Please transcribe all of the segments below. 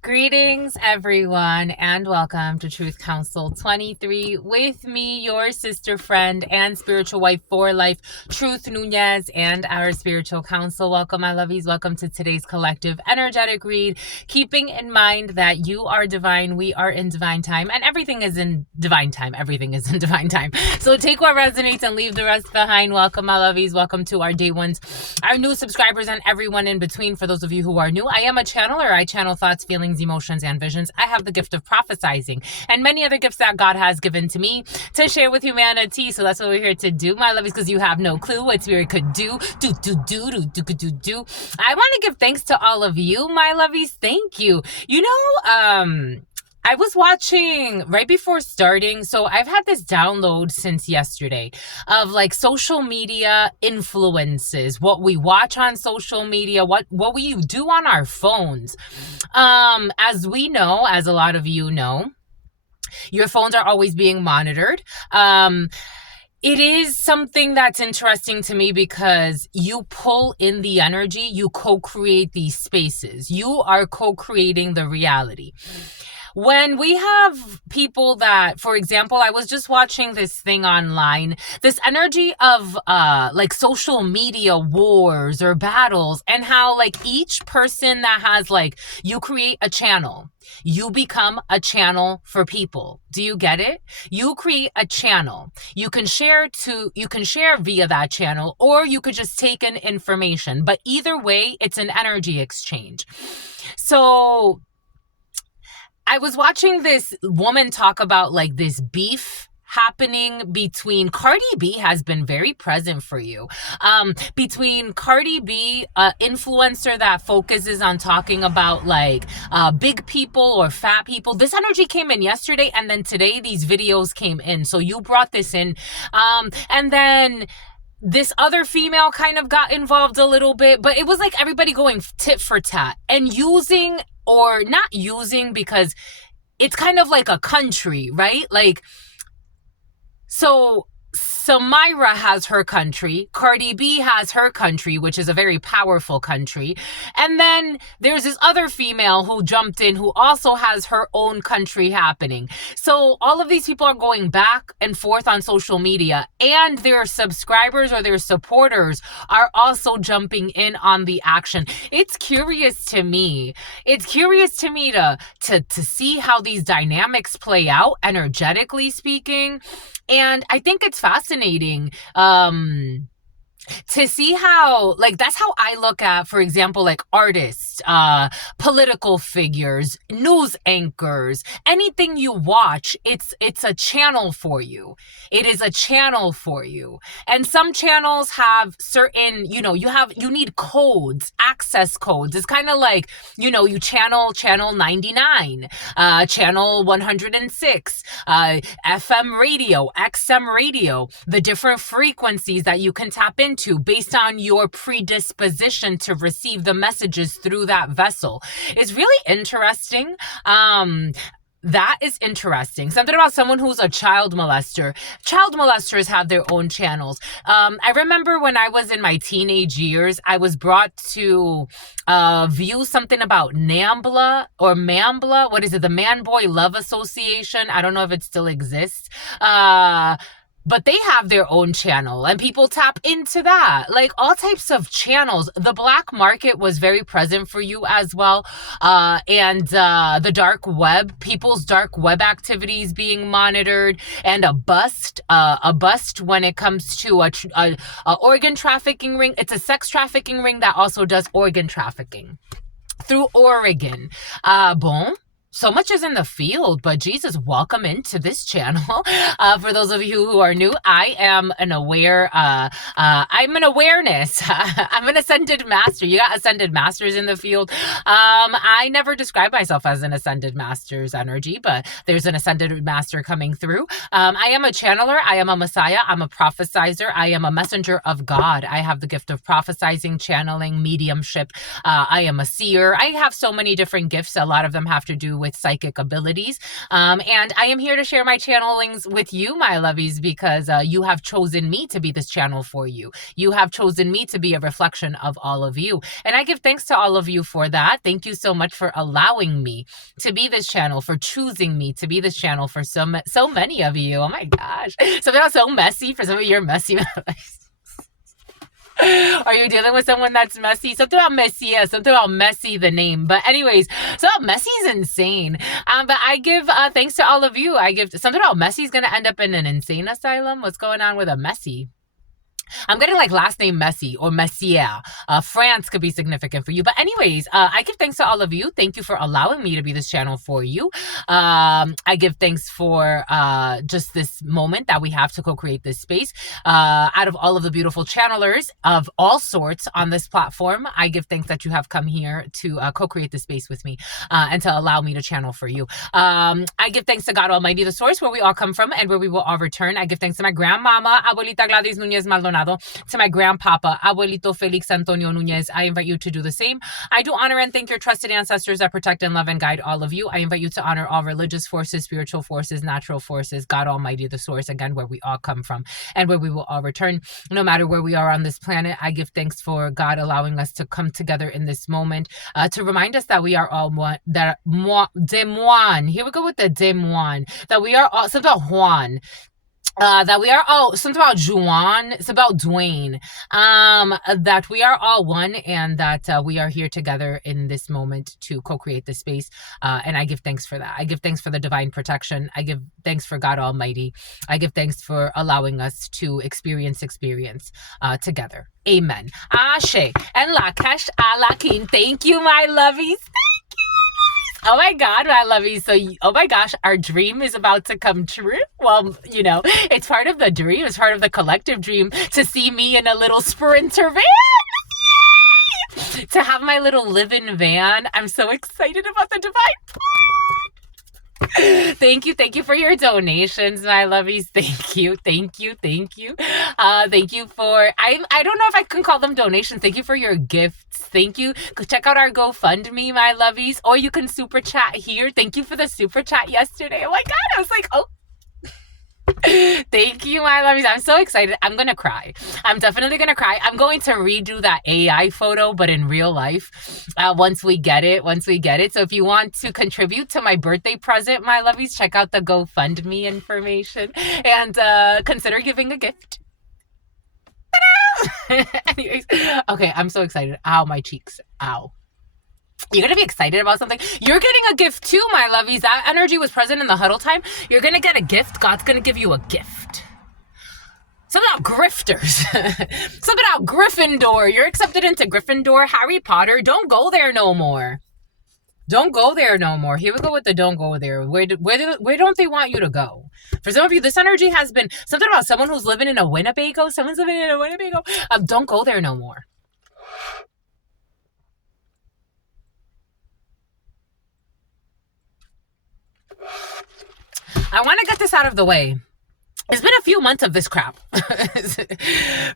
Greetings, everyone, and welcome to Truth Council 23 with me, your sister, friend, and spiritual wife for life, Truth Nuñez, and our spiritual council. Welcome, my lovies. Welcome to today's collective energetic read. Keeping in mind that you are divine, we are in divine time, and everything is in divine time. Everything is in divine time. So take what resonates and leave the rest behind. Welcome, my lovies. Welcome to our day ones, our new subscribers, and everyone in between. For those of you who are new, I am a channeler. I channel thoughts, feelings, emotions, and visions. I have the gift of prophesizing and many other gifts that God has given to me to share with humanity. So that's what we're here to do, my lovies, because you have no clue what spirit could do. I want to give thanks to all of you, my lovies. Thank you. I was watching right before starting, so I've had this download since yesterday of like social media influences, what we watch on social media, what we do on our phones. As we know, as a lot of you know, your phones are always being monitored. It is something that's interesting to me because you pull in the energy, you co-create these spaces. You are co-creating the reality. When we have people that, for example, I was just watching this thing online, this energy of like social media wars or battles, and how like each person that has like, you create a channel, you become a channel for people. Do you get it? You create a channel. You can share via that channel, or you could just take in information. But either way, it's an energy exchange. So I was watching this woman talk about like this beef happening between Cardi B has been very present for you. Between Cardi B, influencer that focuses on talking about like big people or fat people. This energy came in yesterday, and then today these videos came in. So you brought this in. And then this other female kind of got involved a little bit, but it was like everybody going tit for tat and using, or not using, because it's kind of like a country, right? Like, so Samira has her country, Cardi B has her country, which is a very powerful country. And then there's this other female who jumped in who also has her own country happening. So all of these people are going back and forth on social media, and their subscribers or their supporters are also jumping in on the action. It's curious to me. It's curious to me to see how these dynamics play out, energetically speaking. And I think it's fascinating to see how, like, that's how I look at, for example, like artists, political figures, news anchors, anything you watch, it's a channel for you. It is a channel for you. And some channels have certain, you need codes, access codes. It's kind of like, you channel 99, channel 106, FM radio, XM radio, the different frequencies that you can tap into based on your predisposition to receive the messages through that vessel. It's really interesting. That is interesting. Something about someone who's a child molester. Child molesters have their own channels. I remember when I was in my teenage years, I was brought to view something about NAMBLA or MAMBLA. What is it? The Man Boy Love Association. I don't know if it still exists. But they have their own channel, and people tap into that. Like all types of channels. The black market was very present for you as well. And the dark web, people's dark web activities being monitored, and a bust when it comes to a organ trafficking ring. It's a sex trafficking ring that also does organ trafficking through Oregon. Bon. So much is in the field, but Jesus, welcome into this channel. For those of you who are new, I am I'm an awareness. I'm an ascended master. You got ascended masters in the field. I never describe myself as an ascended master's energy, but there's an ascended master coming through. I am a channeler. I am a messiah. I'm a prophesizer. I am a messenger of God. I have the gift of prophesizing, channeling, mediumship. I am a seer. I have so many different gifts. A lot of them have to do with psychic abilities. And I am here to share my channelings with you, my lovies, because you have chosen me to be this channel for you. You have chosen me to be a reflection of all of you. And I give thanks to all of you for that. Thank you so much for allowing me to be this channel, for choosing me to be this channel for so many of you. Oh my gosh. Something else so messy. For some of you, you're messy. Are you dealing with someone that's messy? Something about messy, something about messy, the name. But anyways, so messy is insane. But I give thanks to all of you. I give something about messy is going to end up in an insane asylum. What's going on with a messy? I'm getting like last name Messi or Messier. France could be significant for you. But anyways, I give thanks to all of you. Thank you for allowing me to be this channel for you. I give thanks for just this moment that we have to co-create this space. Out of all of the beautiful channelers of all sorts on this platform, I give thanks that you have come here to co-create this space with me and to allow me to channel for you. I give thanks to God Almighty, the source where we all come from and where we will all return. I give thanks to my grandmama, Abuelita Gladys Nuñez Maldonado, to my grandpapa, Abuelito Felix Antonio Nuñez. I invite you to do the same. I do honor and thank your trusted ancestors that protect and love and guide all of you. I invite you to honor all religious forces, spiritual forces, natural forces, God Almighty, the source, again, where we all come from and where we will all return. No matter where we are on this planet, I give thanks for God allowing us to come together in this moment to remind us that we are all one, that Demuan, here we go with the Demuan, that we are all, something about Juan, that we are all, something about Juan, it's about Dwayne, that we are all one and that we are here together in this moment to co-create this space. And I give thanks for that. I give thanks for the divine protection. I give thanks for God Almighty. I give thanks for allowing us to experience together. Amen. Ashe. And Lakash Alakin. Thank you, my lovies. Oh my God, my lovies. So, oh my gosh, our dream is about to come true. Well, you know, it's part of the dream. It's part of the collective dream to see me in a little Sprinter van. Yay! To have my little live-in van. I'm so excited about the divine plan. Thank you for your donations, my lovies. Thank you thank you thank you for, I don't know if I can call them donations. Thank you for your gifts. Thank you. Go check out our GoFundMe, my lovies, or you can super chat here. Thank you for the super chat yesterday. Oh my God, I was like, oh. Thank you, my lovies. I'm so excited. I'm gonna cry. I'm definitely gonna cry. I'm going to redo that AI photo, but in real life, once we get it. So if you want to contribute to my birthday present, my lovies, check out the GoFundMe information and consider giving a gift. Anyways, okay, I'm so excited. Ow, my cheeks. Ow. You're going to be excited about something. You're getting a gift too, my lovies. That energy was present in the huddle time. You're going to get a gift. God's going to give you a gift. Something about grifters. Something about Gryffindor. You're accepted into Gryffindor. Harry Potter. Don't go there no more. Don't go there no more. Here we go with the don't go there. Where don't they want you to go? For some of you, this energy has been something about someone who's living in a Winnebago. Someone's living in a Winnebago. Don't go there no more. I want to get this out of the way. It's been a few months of this crap. For some of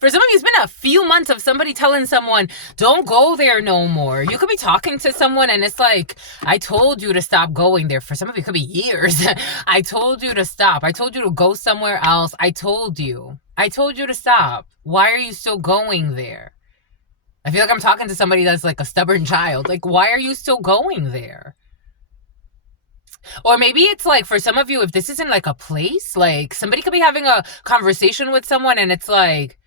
you, it's been a few months of somebody telling someone, don't go there no more. You could be talking to someone and it's like, I told you to stop going there. For some of you, it could be years. I told you to stop. I told you to go somewhere else. I told you to stop. Why are you still going there? I feel like I'm talking to somebody that's like a stubborn child. Like, why are you still going there? Or maybe it's like, for some of you, if this isn't like a place, like somebody could be having a conversation with someone and it's like,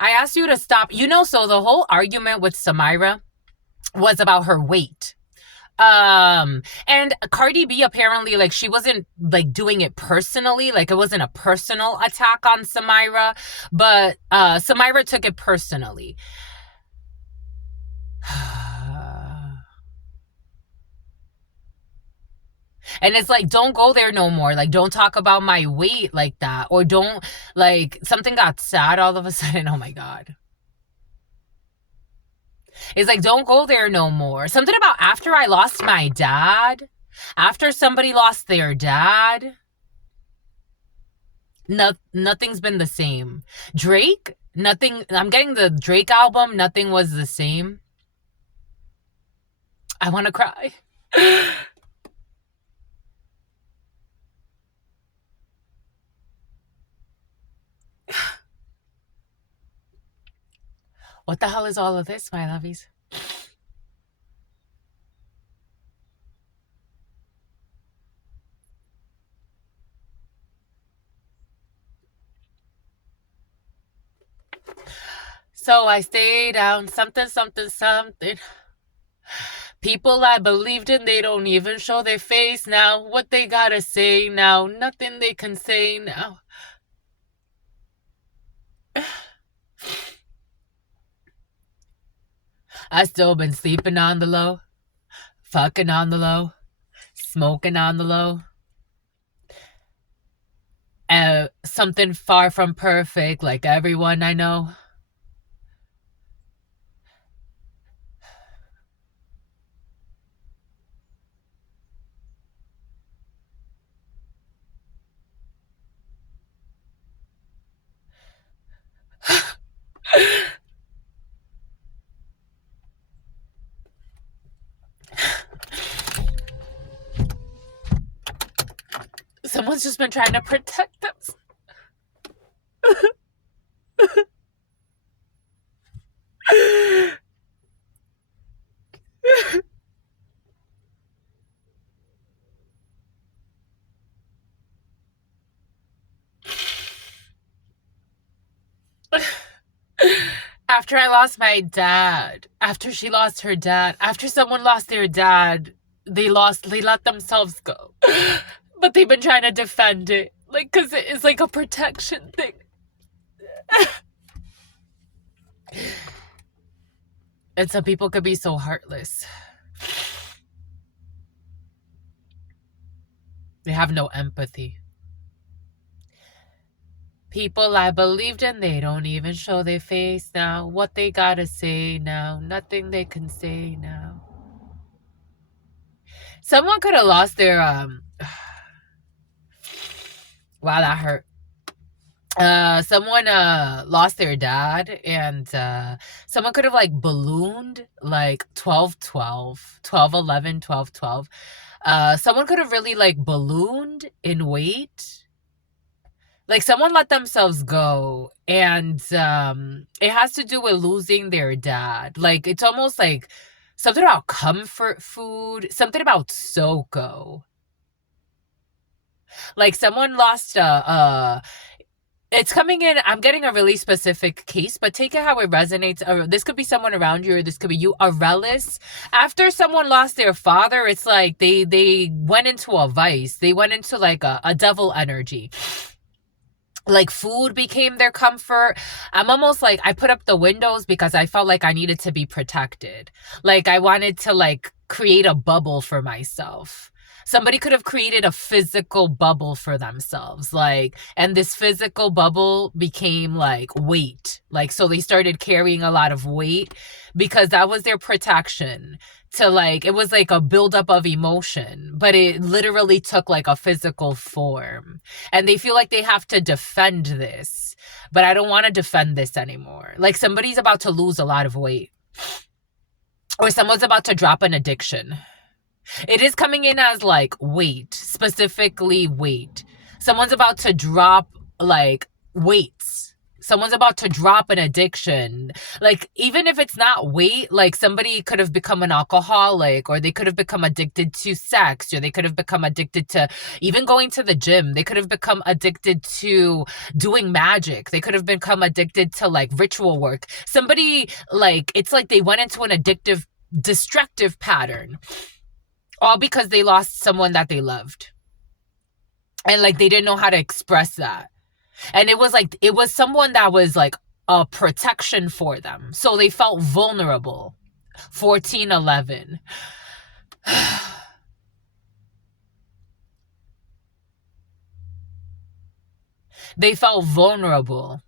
I asked you to stop. You know, so the whole argument with Samira was about her weight. And Cardi B apparently, like, she wasn't like doing it personally. Like, it wasn't a personal attack on Samira, but Samira took it personally. And it's like, don't go there no more. Like, don't talk about my weight like that. Or don't, like, something got sad all of a sudden. Oh my God. It's like, don't go there no more. Something about after I lost my dad. After somebody lost their dad. Nothing's been the same. Drake, nothing. I'm getting the Drake album. Nothing was the same. I want to cry. What the hell is all of this, my lovies? So I stay down, something, something, something. People I believed in, they don't even show their face now. What they gotta say now, nothing they can say now. I still been sleeping on the low, fucking on the low, smoking on the low. Something far from perfect, like everyone I know. Someone's just been trying to protect us. After I lost my dad, after she lost her dad, after someone lost their dad, they let themselves go. But they've been trying to defend it, like, because it's like a protection thing. And some people could be so heartless. They have no empathy. People I believed in, they don't even show their face now. What they gotta say now, nothing they can say now. Someone could have lost their wow, that hurt. Someone lost their dad, and someone could have like ballooned like 12 12 12 11 12 12. Someone could have really like ballooned in weight. Like someone let themselves go, and it has to do with losing their dad. Like it's almost like something about comfort food, something about Soko. Like someone lost it's coming in, I'm getting a really specific case, but take it how it resonates. This could be someone around you, or this could be you. A relic. After someone lost their father, it's like they went into a vice. They went into like a devil energy. Like food became their comfort. I'm almost like, I put up the windows because I felt like I needed to be protected. Like I wanted to like create a bubble for myself. Somebody could have created a physical bubble for themselves, like, and this physical bubble became like weight. Like, so they started carrying a lot of weight because that was their protection. To like, it was like a buildup of emotion, but it literally took like a physical form. And they feel like they have to defend this, but I don't want to defend this anymore. Like somebody's about to lose a lot of weight, or someone's about to drop an addiction. It is coming in as like weight, specifically weight. Someone's about to drop like weights. Someone's about to drop an addiction. Like, even if it's not weight, like somebody could have become an alcoholic, or they could have become addicted to sex, or they could have become addicted to even going to the gym. They could have become addicted to doing magic. They could have become addicted to like ritual work. Somebody, like, it's like they went into an addictive, destructive pattern, all because they lost someone that they loved. And like they didn't know how to express that. And it was like, it was someone that was like a protection for them. So they felt vulnerable. 1411. They felt vulnerable.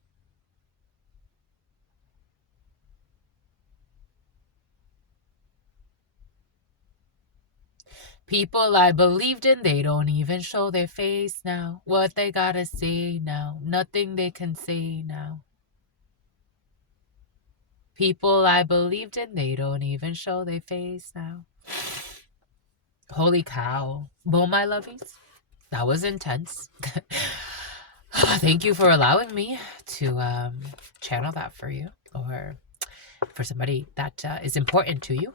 People I believed in, they don't even show their face now. What they gotta say now, nothing they can say now. People I believed in, they don't even show their face now. Holy cow. Well, my lovies, that was intense. Thank you for allowing me to channel that for you, or for somebody that is important to you.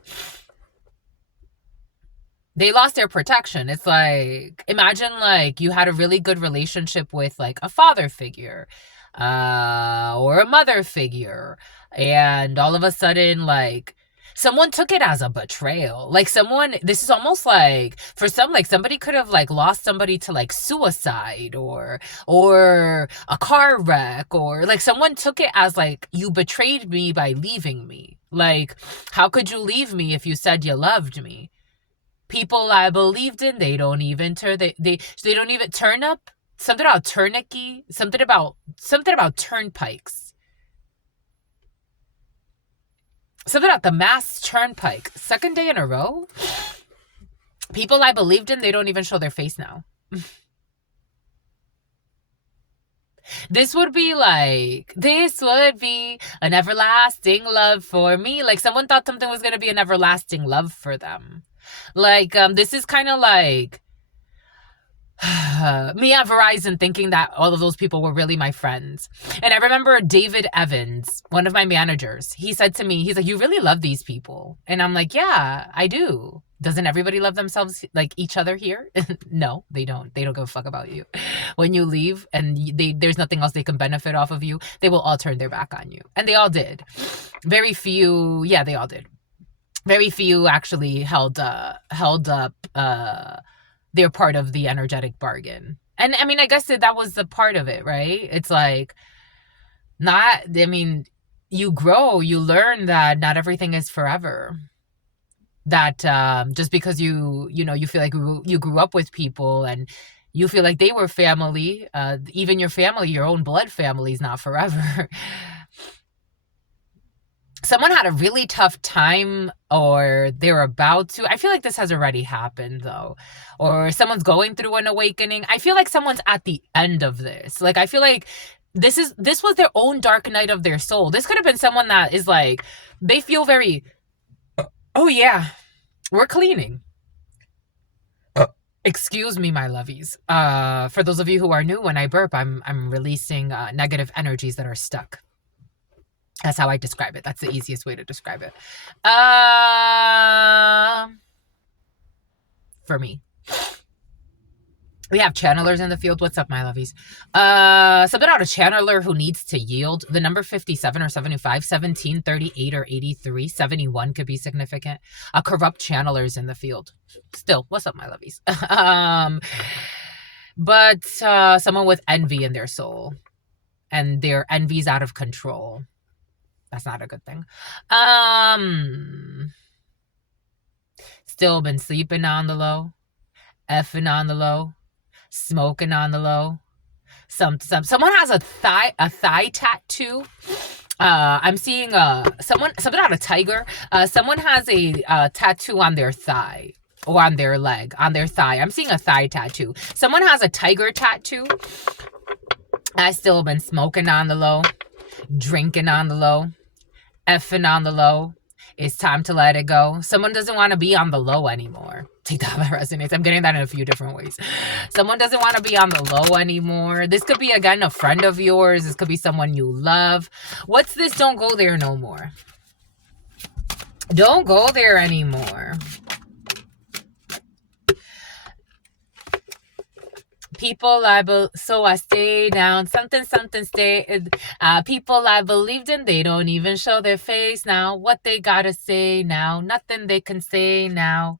They lost their protection. It's like, imagine like you had a really good relationship with like a father figure or a mother figure, and all of a sudden like someone took it as a betrayal. Like this is almost like, for some, like somebody could have like lost somebody to like suicide or a car wreck, or like someone took it as like, you betrayed me by leaving me. Like, how could you leave me if you said you loved me? People I believed in, they don't even turn up. Something about tourniquet, something about turnpikes. Something about the Mass Turnpike. Second day in a row. People I believed in, they don't even show their face now. This would be an everlasting love for me. Like someone thought something was going to be an everlasting love for them. Like, this is kind of like me at Verizon thinking that all of those people were really my friends. And I remember David Evans, one of my managers, he said to me, he's like, you really love these people. And I'm like, yeah, I do. Doesn't everybody love themselves, like each other here? No, they don't. They don't give a fuck about you. When you leave and there's nothing else they can benefit off of you, they will all turn their back on you. And they all did. Very few, they all did. Very few actually held up their part of the energetic bargain. And I mean, I guess that was the part of it, right? It's like, you grow, you learn that not everything is forever. That just because you feel like you grew up with people and you feel like they were family, even your family, your own blood family, is not forever. Someone had a really tough time, or they're about to. I feel like this has already happened though. Or someone's going through an awakening. I feel like someone's at the end of this. Like, I feel like this was their own dark night of their soul. This could have been someone that is like, they feel very, oh yeah, we're cleaning. Excuse me, my lovies. For those of you who are new, when I burp, I'm releasing negative energies that are stuck. That's how I describe it. That's the easiest way to describe it. For me. We have channelers in the field. What's up, my lovies? Something about a channeler who needs to yield. The number 57 or 75, 17, 38 or 83, 71 could be significant. A corrupt channeler's in the field. Still, what's up, my lovies? But someone with envy in their soul. And their envy's out of control. That's not a good thing. Still been sleeping on the low, effing on the low, smoking on the low. Someone has a thigh tattoo. I'm seeing something on a tiger. Someone has a tattoo on their thigh or on their leg, on their thigh. I'm seeing a thigh tattoo. Someone has a tiger tattoo. I still been smoking on the low, drinking on the low, effing on the low. It's time to let it go. Someone doesn't want to be on the low anymore. Take that that resonates. I'm getting that in a few different ways. Someone doesn't want to be on the low anymore. This could be, again, a friend of yours. This could be someone you love. What's this? Don't go there no more. Don't go there anymore. People so I stay down. Something stay. People I believed in, they don't even show their face now. What they gotta say now? Nothing they can say now.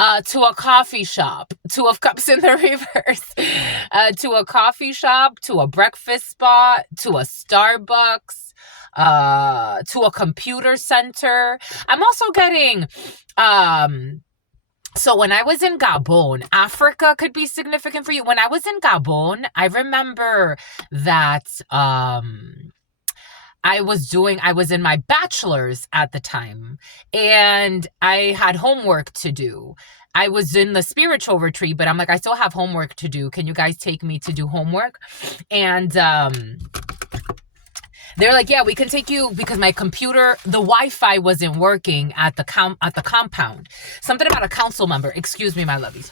To a coffee shop. Two of Cups in the reverse. To a coffee shop. To a breakfast spot. To a Starbucks. To a computer center. I'm also getting so when I was in Gabon, Africa could be significant for you. When I was in Gabon, I remember that I was in my bachelor's at the time, and I had homework to do. I was in the spiritual retreat, but I'm like, I still have homework to do. Can you guys take me to do homework? And they're like, yeah, we can take you, because my computer, the Wi-Fi wasn't working at the compound. Something about a council member. Excuse me, my lovies.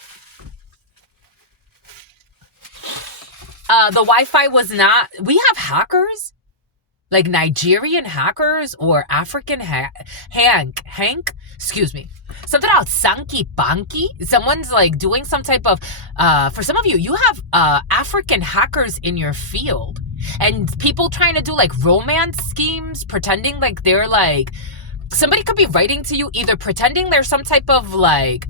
The Wi-Fi was not. We have hackers. Like Nigerian hackers or African Hank, excuse me. Something about Sanki Banki. Someone's like doing some type of, for some of you, you have African hackers in your field. And people trying to do like romance schemes, pretending like they're like, somebody could be writing to you, either pretending there's some type of like,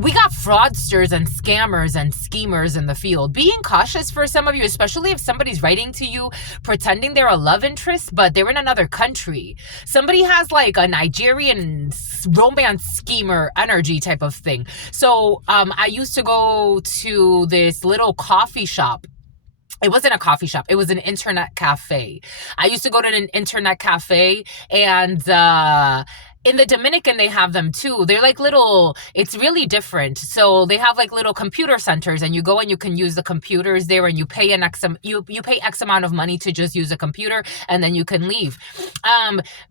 we got fraudsters and scammers and schemers in the field. Being cautious for some of you, especially if somebody's writing to you pretending they're a love interest, but they're in another country. Somebody has like a Nigerian romance schemer energy type of thing. So I used to go to this little coffee shop. It wasn't a coffee shop. It was an internet cafe. I used to go to an internet cafe, and in the Dominican, they have them too. They're like little, it's really different. So they have like little computer centers, and you go and you can use the computers there, and you pay you pay X amount of money to just use a computer, and then you can leave.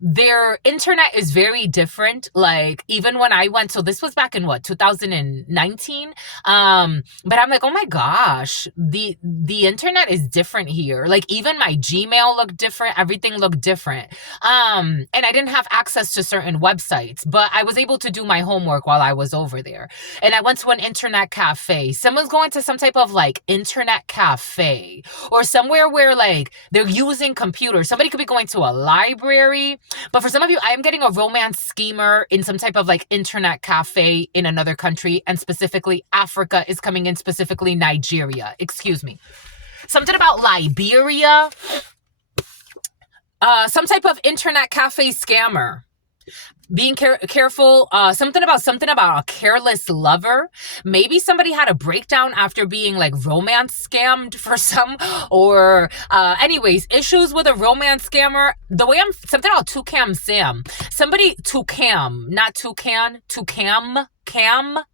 Their internet is very different. Like even when I went, so this was back in what, 2019? But I'm like, oh my gosh, the internet is different here. Like even my Gmail looked different. Everything looked different. And I didn't have access to certain websites, but I was able to do my homework while I was over there. And I went to an internet cafe. Someone's going to some type of like internet cafe or somewhere where like they're using computers. Somebody could be going to a library. But for some of you, I am getting a romance schemer in some type of like internet cafe in another country, and specifically Africa is coming in, specifically Nigeria. Excuse me. Something about Liberia. Some type of internet cafe scammer. Being careful. Something about a careless lover. Maybe somebody had a breakdown after being like romance scammed for some, or anyways, issues with a romance scammer. The way something about Toucan Sam. Somebody, Toucan, not Toucan,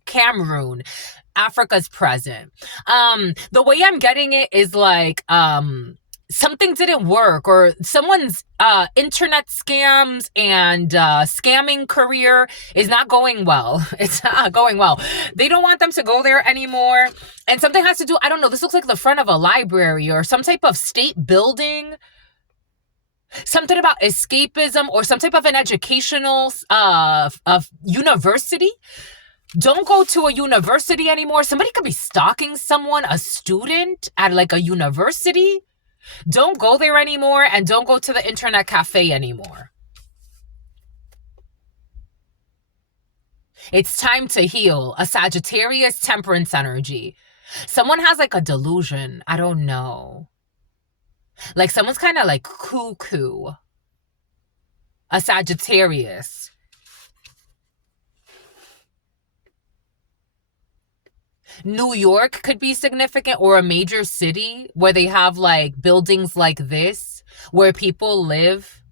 Cameroon. Africa's present. The way I'm getting it is like, something didn't work, or someone's internet scams and scamming career is not going well. It's not going well. They don't want them to go there anymore. And something has to do, I don't know, this looks like the front of a library or some type of state building. Something about escapism or some type of an educational of university. Don't go to a university anymore. Somebody could be stalking someone, a student at like a university. Don't go there anymore, and don't go to the internet cafe anymore. It's time to heal. A Sagittarius temperance energy. Someone has like a delusion. I don't know. Like someone's kind of like cuckoo. A Sagittarius. New York could be significant, or a major city where they have like buildings like this where people live.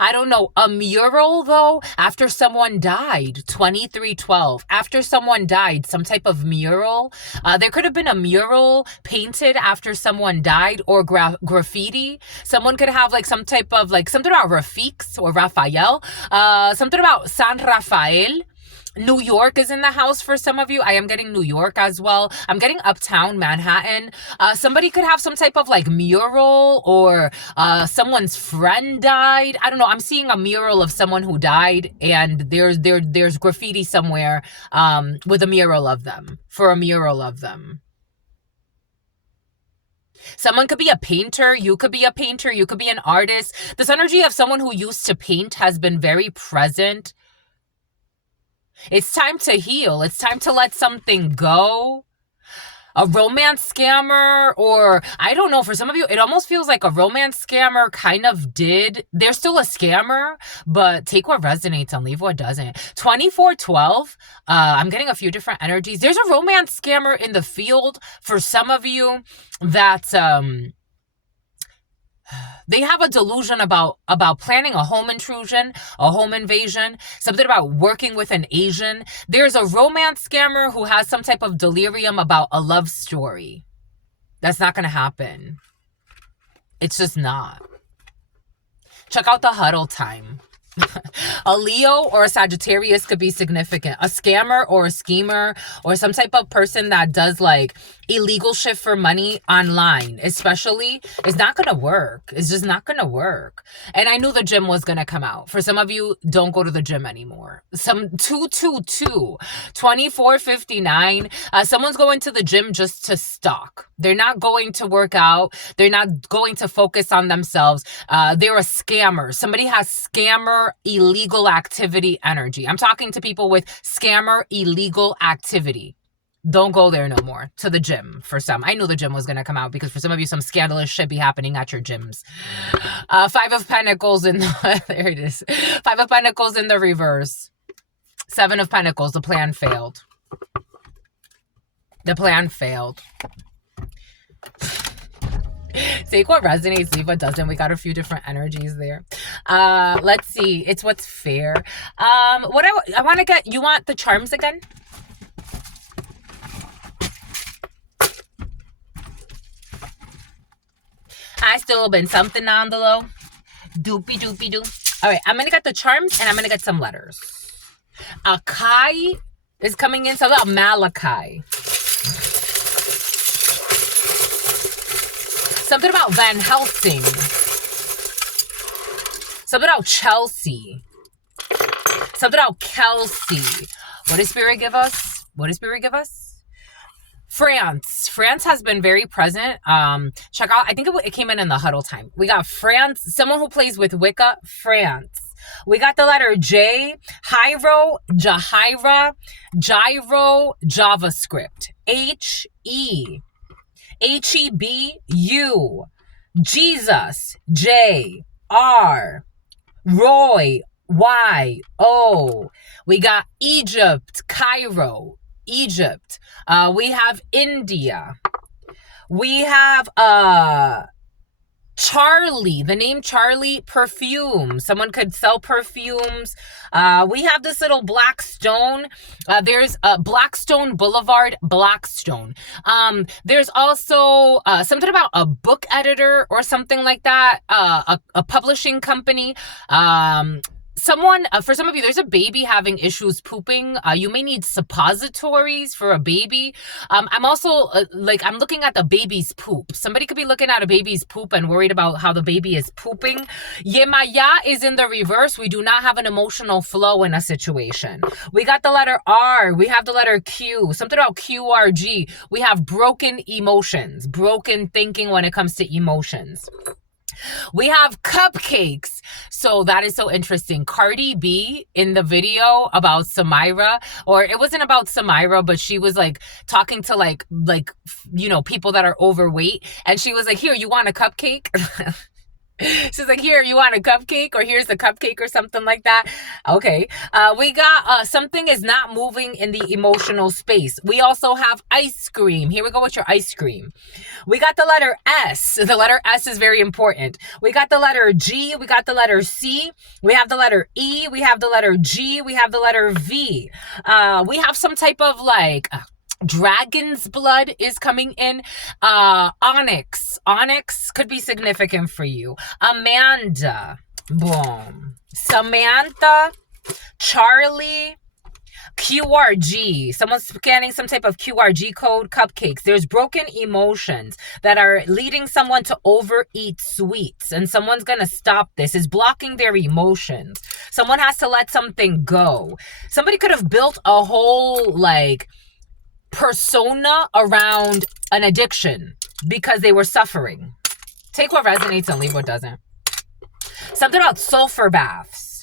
I don't know. A mural though, after someone died, 2312. After someone died, some type of mural. There could have been a mural painted after someone died, or graffiti. Someone could have like some type of like something about Rafiks or Raphael. Something about San Rafael. New York is in the house for some of you. I am getting New York as well. I'm getting uptown Manhattan. Somebody could have some type of like mural, or someone's friend died. I don't know. I'm seeing a mural of someone who died, and there's graffiti somewhere with a mural of them, for a mural of them. Someone could be a painter. You could be a painter. You could be an artist. This energy of someone who used to paint has been very present. It's time to heal. It's time to let something go. A romance scammer, or I don't know, for some of you, it almost feels like a romance scammer kind of did. They're still a scammer, but take what resonates and leave what doesn't. 2412, I'm getting a few different energies. There's a romance scammer in the field for some of you that, they have a delusion about planning a home intrusion, a home invasion, something about working with an Asian. There's a romance scammer who has some type of delirium about a love story. That's not going to happen. It's just not. Check out the huddle time. A Leo or a Sagittarius could be significant. A scammer or a schemer, or some type of person that does like illegal shit for money online, especially, is not going to work. It's just not going to work. And I knew the gym was going to come out. For some of you, don't go to the gym anymore. Some 222-2459. Someone's going to the gym just to stalk. They're not going to work out. They're not going to focus on themselves. They're a scammer. Somebody has scammer illegal activity energy. I'm talking to people with scammer illegal activity. Don't go there no more, to the gym. For some, I knew the gym was going to come out, because for some of you, some scandalous shit be happening at your gyms. Five of Pentacles in the, there it is. Five of Pentacles in the reverse. Seven of Pentacles, the plan failed. The plan failed. Take what resonates, leave what doesn't. We got a few different energies there. Let's see. It's what's fair. What I want to get, you want the charms again? I still been something on the low. Doopy doopy doo. All right, I'm going to get the charms and I'm going to get some letters. Akai is coming in. Something about Malachi. Something about Van Helsing. Something about Chelsea. Something about Kelsey. What does Spirit give us? What does Spirit give us? France. France has been very present. Check out, I think it came in the huddle time. We got France, someone who plays with Wicca, France. We got the letter J, Hyro, Jahira, Gyro, JavaScript, H-E, H-E-B-U, Jesus, J, R, Roy, Y-O. We got Egypt, Cairo, Egypt. We have India. We have Charlie, the name Charlie, perfume. Someone could sell perfumes. We have this little black stone. There's Blackstone Boulevard, Blackstone. There's also something about a book editor or something like that. A publishing company. Someone, for some of you, there's a baby having issues pooping. You may need suppositories for a baby. I'm also, I'm looking at the baby's poop. Somebody could be looking at a baby's poop and worried about how the baby is pooping. Yemaya is in the reverse. We do not have an emotional flow in a situation. We got the letter R. We have the letter Q. Something about QRG. We have broken emotions, broken thinking when it comes to emotions. We have cupcakes. So that is so interesting. Cardi B in the video about Samira, or it wasn't about Samira, but she was like talking to people that are overweight. And she was like, here, you want a cupcake? She's like, here, you want a cupcake? Or here's the cupcake or something like that. Okay. We got something is not moving in the emotional space. We also have ice cream. Here we go with your ice cream. We got the letter S. The letter S is very important. We got the letter G. We got the letter C. We have the letter E. We have the letter G. We have the letter V. We have some type of dragon's blood is coming in. Onyx could be significant for you. Amanda, boom. Samantha, Charlie, QRG. Someone's scanning some type of QRG code. Cupcakes. There's broken emotions that are leading someone to overeat sweets, and someone's gonna stop this. Is blocking their emotions. Someone has to let something go. Somebody could have built a whole persona around an addiction because they were suffering. Take what resonates and leave what doesn't. Something about sulfur baths.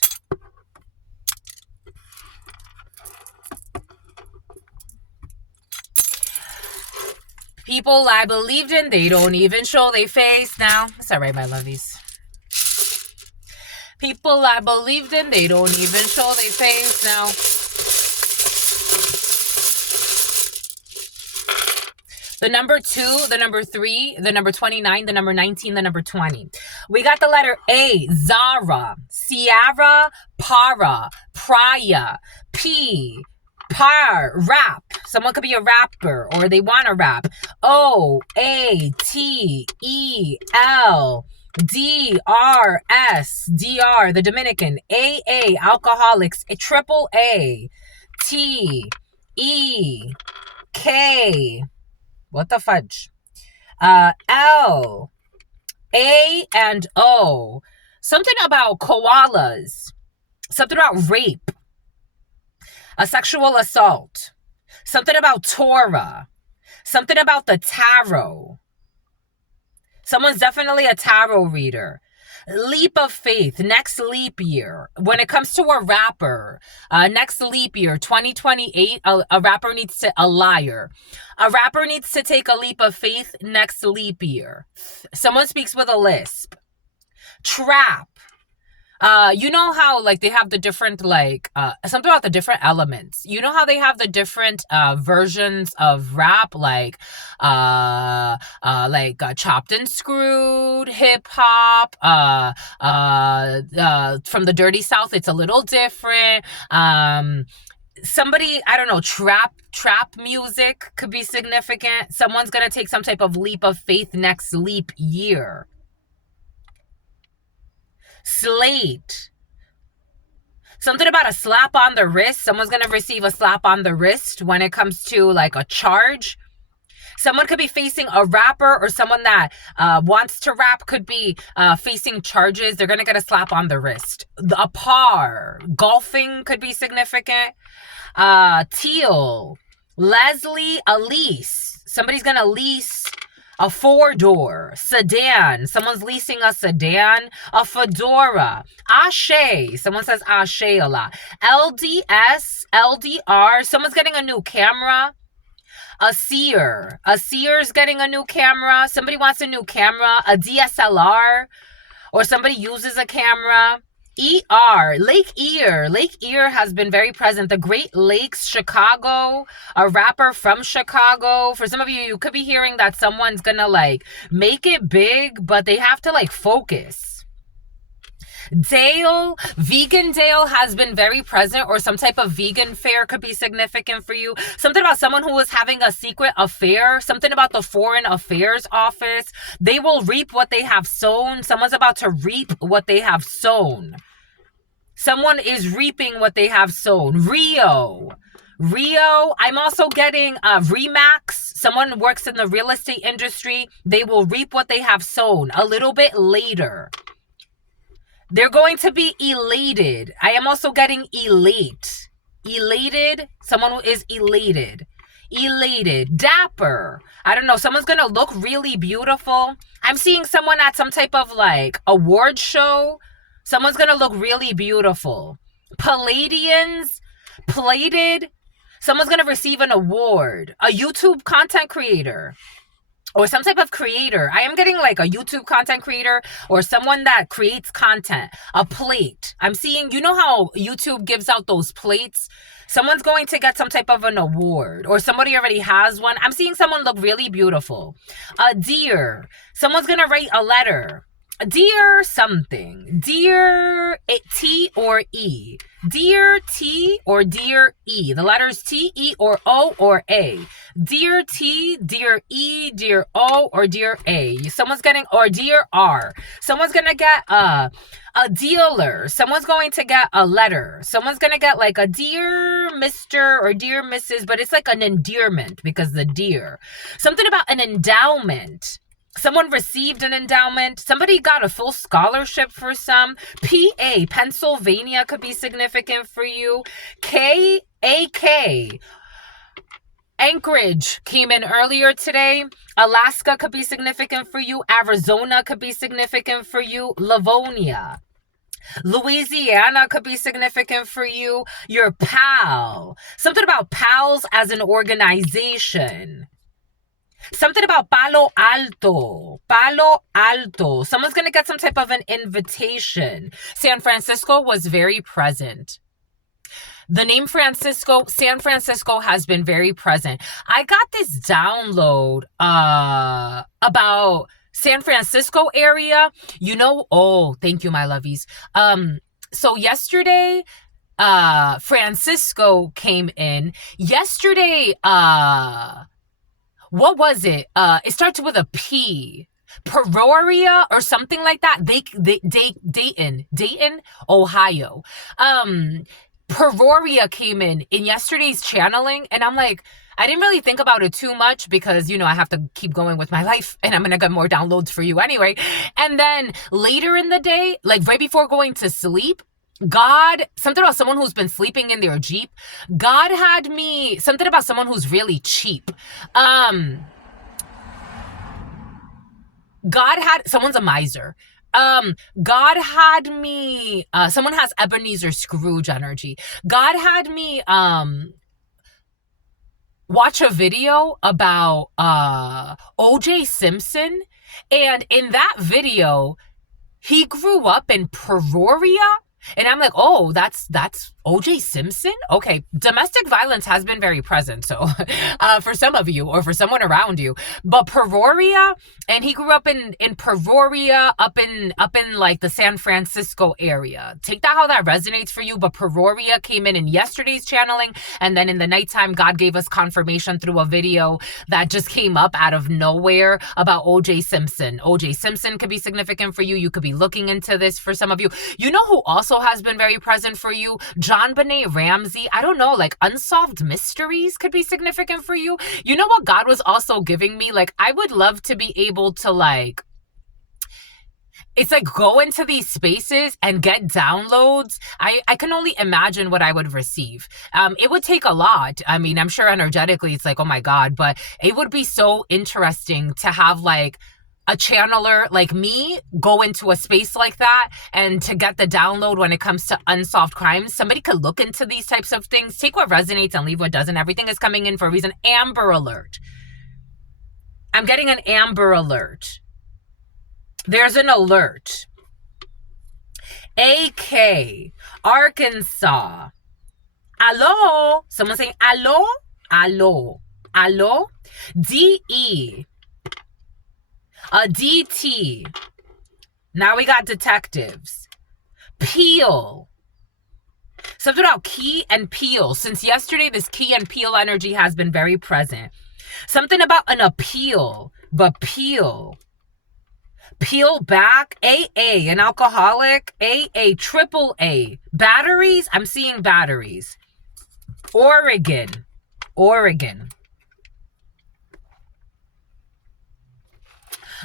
People I believed in, they don't even show their face now. It's all right, my lovies. People I believed in, they don't even show their face now. The number 2, the number 3, the number 29, the number 19, the number 20. We got the letter A, Zara, Ciara, Para, Praya, P, Par, rap. Someone could be a rapper or they want to rap. O, A, T, E, L, D, R, S, D, R, the Dominican. A, alcoholics, a triple A, T, E, K, What the fudge? L, A, and O. Something about koalas. Something about rape. A sexual assault. Something about Torah. Something about the tarot. Someone's definitely a tarot reader. Leap of faith, next leap year. When it comes to a rapper, next leap year, 2028, a rapper needs to, a liar. A rapper needs to take a leap of faith next leap year. Someone speaks with a lisp. Trap. You know how like they have the different like something about the different elements. You know how they have the different versions of rap like chopped and screwed, hip hop, from the dirty south it's a little different. Somebody, I don't know, trap music could be significant. Someone's going to take some type of leap of faith next leap year. Slate. Something about a slap on the wrist. Someone's going to receive a slap on the wrist when it comes to like a charge. Someone could be facing a rapper or someone that wants to rap could be facing charges. They're going to get a slap on the wrist. A par. Golfing could be significant. Teal. Leslie, a lease. Somebody's going to lease a 4-door, sedan. Someone's leasing a sedan. A fedora. Ashe. Someone says ashe a lot. LDS, LDR. Someone's getting a new camera. A seer. A seer's getting a new camera. Somebody wants a new camera. A DSLR. Or somebody uses a camera. ER, Lake Erie. Lake Erie has been very present. The Great Lakes, Chicago, a rapper from Chicago. For some of you, you could be hearing that someone's gonna like make it big, but they have to like focus. Dale, Vegan Dale has been very present, or some type of vegan fair could be significant for you. Something about someone who is having a secret affair, something about the Foreign Affairs Office. They will reap what they have sown. Someone's about to reap what they have sown. Someone is reaping what they have sown. Rio, I'm also getting Remax. Someone works in the real estate industry. They will reap what they have sown a little bit later. They're going to be elated. I am also getting elate. Elated. Someone who is elated. Elated. Dapper. I don't know. Someone's going to look really beautiful. I'm seeing someone at some type of like award show. Someone's going to look really beautiful. Palladians. Plated. Someone's going to receive an award. A YouTube content creator. Or some type of creator. I am getting like a YouTube content creator or someone that creates content. A plate. I'm seeing, you know how YouTube gives out those plates? Someone's going to get some type of an award or somebody already has one. I'm seeing someone look really beautiful. A dear. Someone's going to write a letter. Dear something. Dear T or E. Dear T or dear E. The letters T, E, or O, or A. Dear T, dear E, dear O, or dear A. Someone's getting, or dear R. Someone's going to get a dealer. Someone's going to get a letter. Someone's going to get like a dear Mr. or dear Mrs., but it's like an endearment because the dear. Something about an endowment. Someone received an endowment. Somebody got a full scholarship for some. PA, Pennsylvania could be significant for you. KAK, Anchorage came in earlier today. Alaska could be significant for you. Arizona could be significant for you. Livonia. Louisiana could be significant for you. Your pal. Something about pals as an organization. Something about Palo Alto. Palo Alto. Someone's going to get some type of an invitation. San Francisco was very present. The name San Francisco has been very present. I got this download about San Francisco area. You know, oh, thank you, my lovies. So yesterday, Francisco came in. Yesterday, what was it? It starts with a P. Peoria or something like that. Dayton, Ohio. Peoria came in yesterday's channeling, and I'm like, I didn't really think about it too much because, I have to keep going with my life and I'm going to get more downloads for you anyway. And then later in the day, like right before going to sleep, something about someone who's been sleeping in their Jeep. God had me, something about someone who's really cheap. Someone's a miser. God had me, someone has Ebenezer Scrooge energy. God had me, watch a video about, O.J. Simpson. And in that video, he grew up in Peoria. And I'm like, oh, that's O.J. Simpson? Okay, domestic violence has been very present, so for some of you or for someone around you. But Peoria, and he grew up in Peoria, up in like the San Francisco area. Take that how that resonates for you, but Peoria came in yesterday's channeling, and then in the nighttime, God gave us confirmation through a video that just came up out of nowhere about O.J. Simpson. O.J. Simpson could be significant for you. You could be looking into this for some of you. You know who also has been very present for you? John Benet Ramsey. I don't know, like unsolved mysteries could be significant for you. You know what God was also giving me? Like, I would love to be able to it's like go into these spaces and get downloads. I can only imagine what I would receive. It would take a lot. I mean, I'm sure energetically it's like, oh my God, but it would be so interesting to have like a channeler like me go into a space like that and to get the download when it comes to unsolved crimes. Somebody could look into these types of things, take what resonates and leave what doesn't. Everything is coming in for a reason. Amber alert. I'm getting an amber alert. There's an alert. AK, Arkansas. Hello? Someone saying hello? Hello? Hello? DE. A DT. Now we got detectives. Peel. Something about Key and Peel. Since yesterday, this Key and Peel energy has been very present. Something about an appeal. But peel. Peel back. AA. An alcoholic. AA. Triple A. Batteries. I'm seeing batteries. Oregon. Oregon.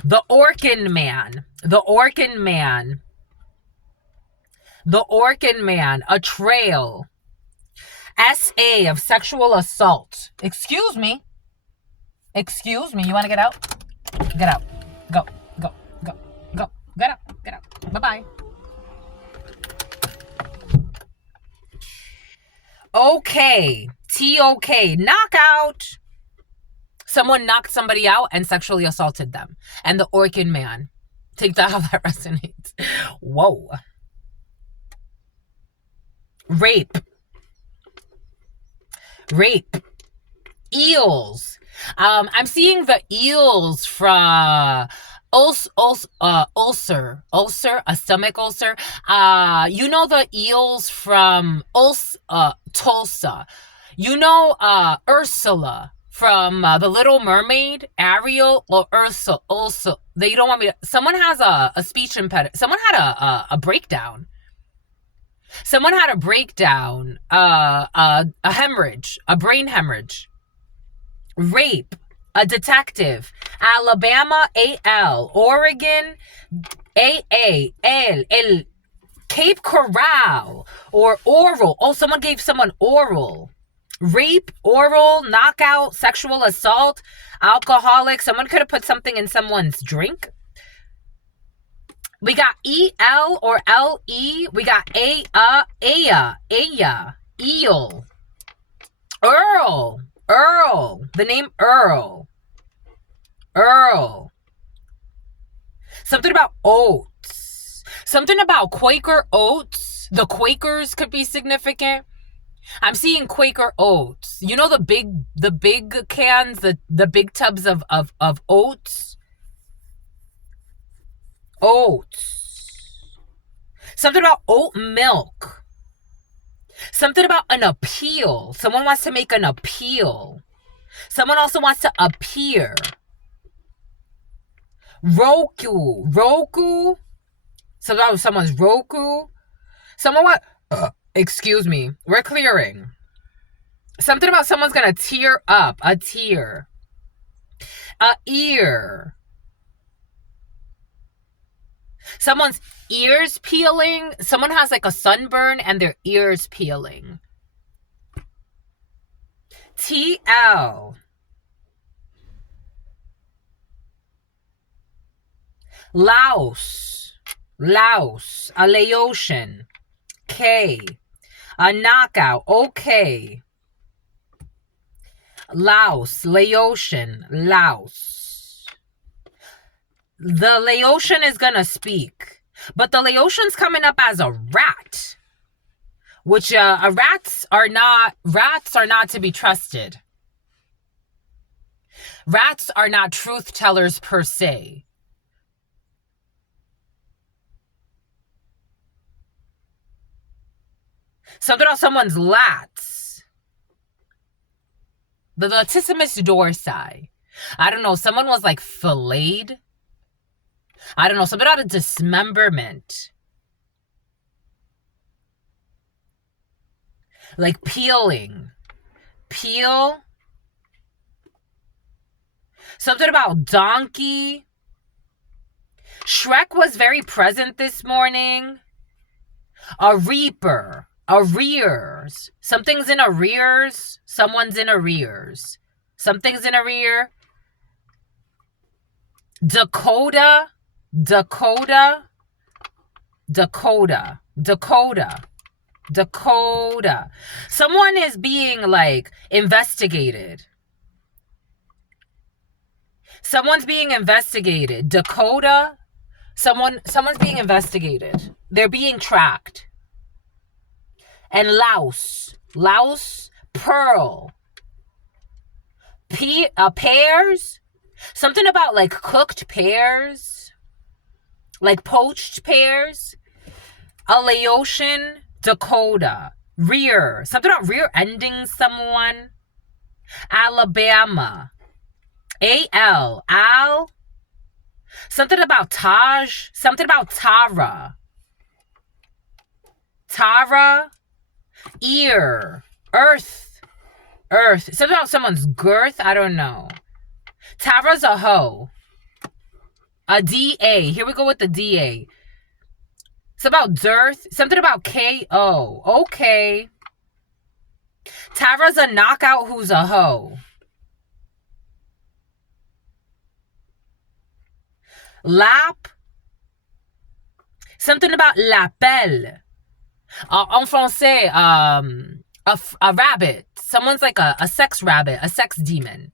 The Orkin Man. The Orkin Man. The Orkin Man. A trail. SA of sexual assault. Excuse me. Excuse me. You want to get out? Get out. Go. Go. Go. Go. Get out. Get out. Bye-bye. Okay. TOK. Knockout. Someone knocked somebody out and sexually assaulted them. And the Orkin Man. Take that how that resonates. Whoa. Rape. Rape. Eels. I'm seeing the eels from ulcer, a stomach ulcer. You know the eels from Tulsa. You know Ursula from The Little Mermaid, Ariel, or Ursula. They don't want me to. Someone has a speech impediment. Someone had a breakdown. Someone had a breakdown, a hemorrhage, a brain hemorrhage. Rape, a detective. Alabama, AL. Oregon, AA. El. Cape Coral, or oral. Oh, someone gave someone oral. Rape, oral, knockout, sexual assault, alcoholic. Someone could have put something in someone's drink. We got EL or LE. We got Aya, Eel. Earl. The name Earl. Something about oats. Something about Quaker oats. The Quakers could be significant. I'm seeing Quaker oats. You know the big cans, the big tubs of oats? Oats. Something about oat milk. Something about an appeal. Someone wants to make an appeal. Someone also wants to appear. Roku. Someone's Roku. Someone what? Excuse me. We're clearing. Something about someone's gonna tear up. A tear. A ear. Someone's ears peeling. Someone has like a sunburn and their ears peeling. TL. Laos. Laos. A Laotian. K. A knockout. Okay. Laos. Laotian. Laos. The Laotian is gonna speak. But the Laotian's coming up as a rat. Which rats are not to be trusted. Rats are not truth tellers per se. Something about someone's lats. The latissimus dorsi. I don't know. Someone was like filleted. I don't know. Something about a dismemberment. Like peeling. Peel. Something about donkey. Shrek was very present this morning. A reaper. Arrears. Something's in arrears. Someone's in arrears. Something's in arrear. Dakota. Dakota. Dakota. Dakota. Dakota. Someone is being like investigated. Someone's being investigated. Dakota. Someone's being investigated. They're being tracked. And Laos. Laos. Pearl. Pears. Something about like cooked pears. Like poached pears. A Laotian. Dakota. Rear. Something about rear-ending someone. Alabama. A-L. Al. Something about Taj. Something about Tara. Tara. Ear. Earth. Earth. Something about someone's girth. I don't know. Tara's a hoe. A D-A. Here we go with the D-A. It's about dearth. Something about K-O. Okay. Tara's a knockout who's a hoe. Lap. Something about lapel. En français, a rabbit. Someone's like a sex rabbit, a sex demon.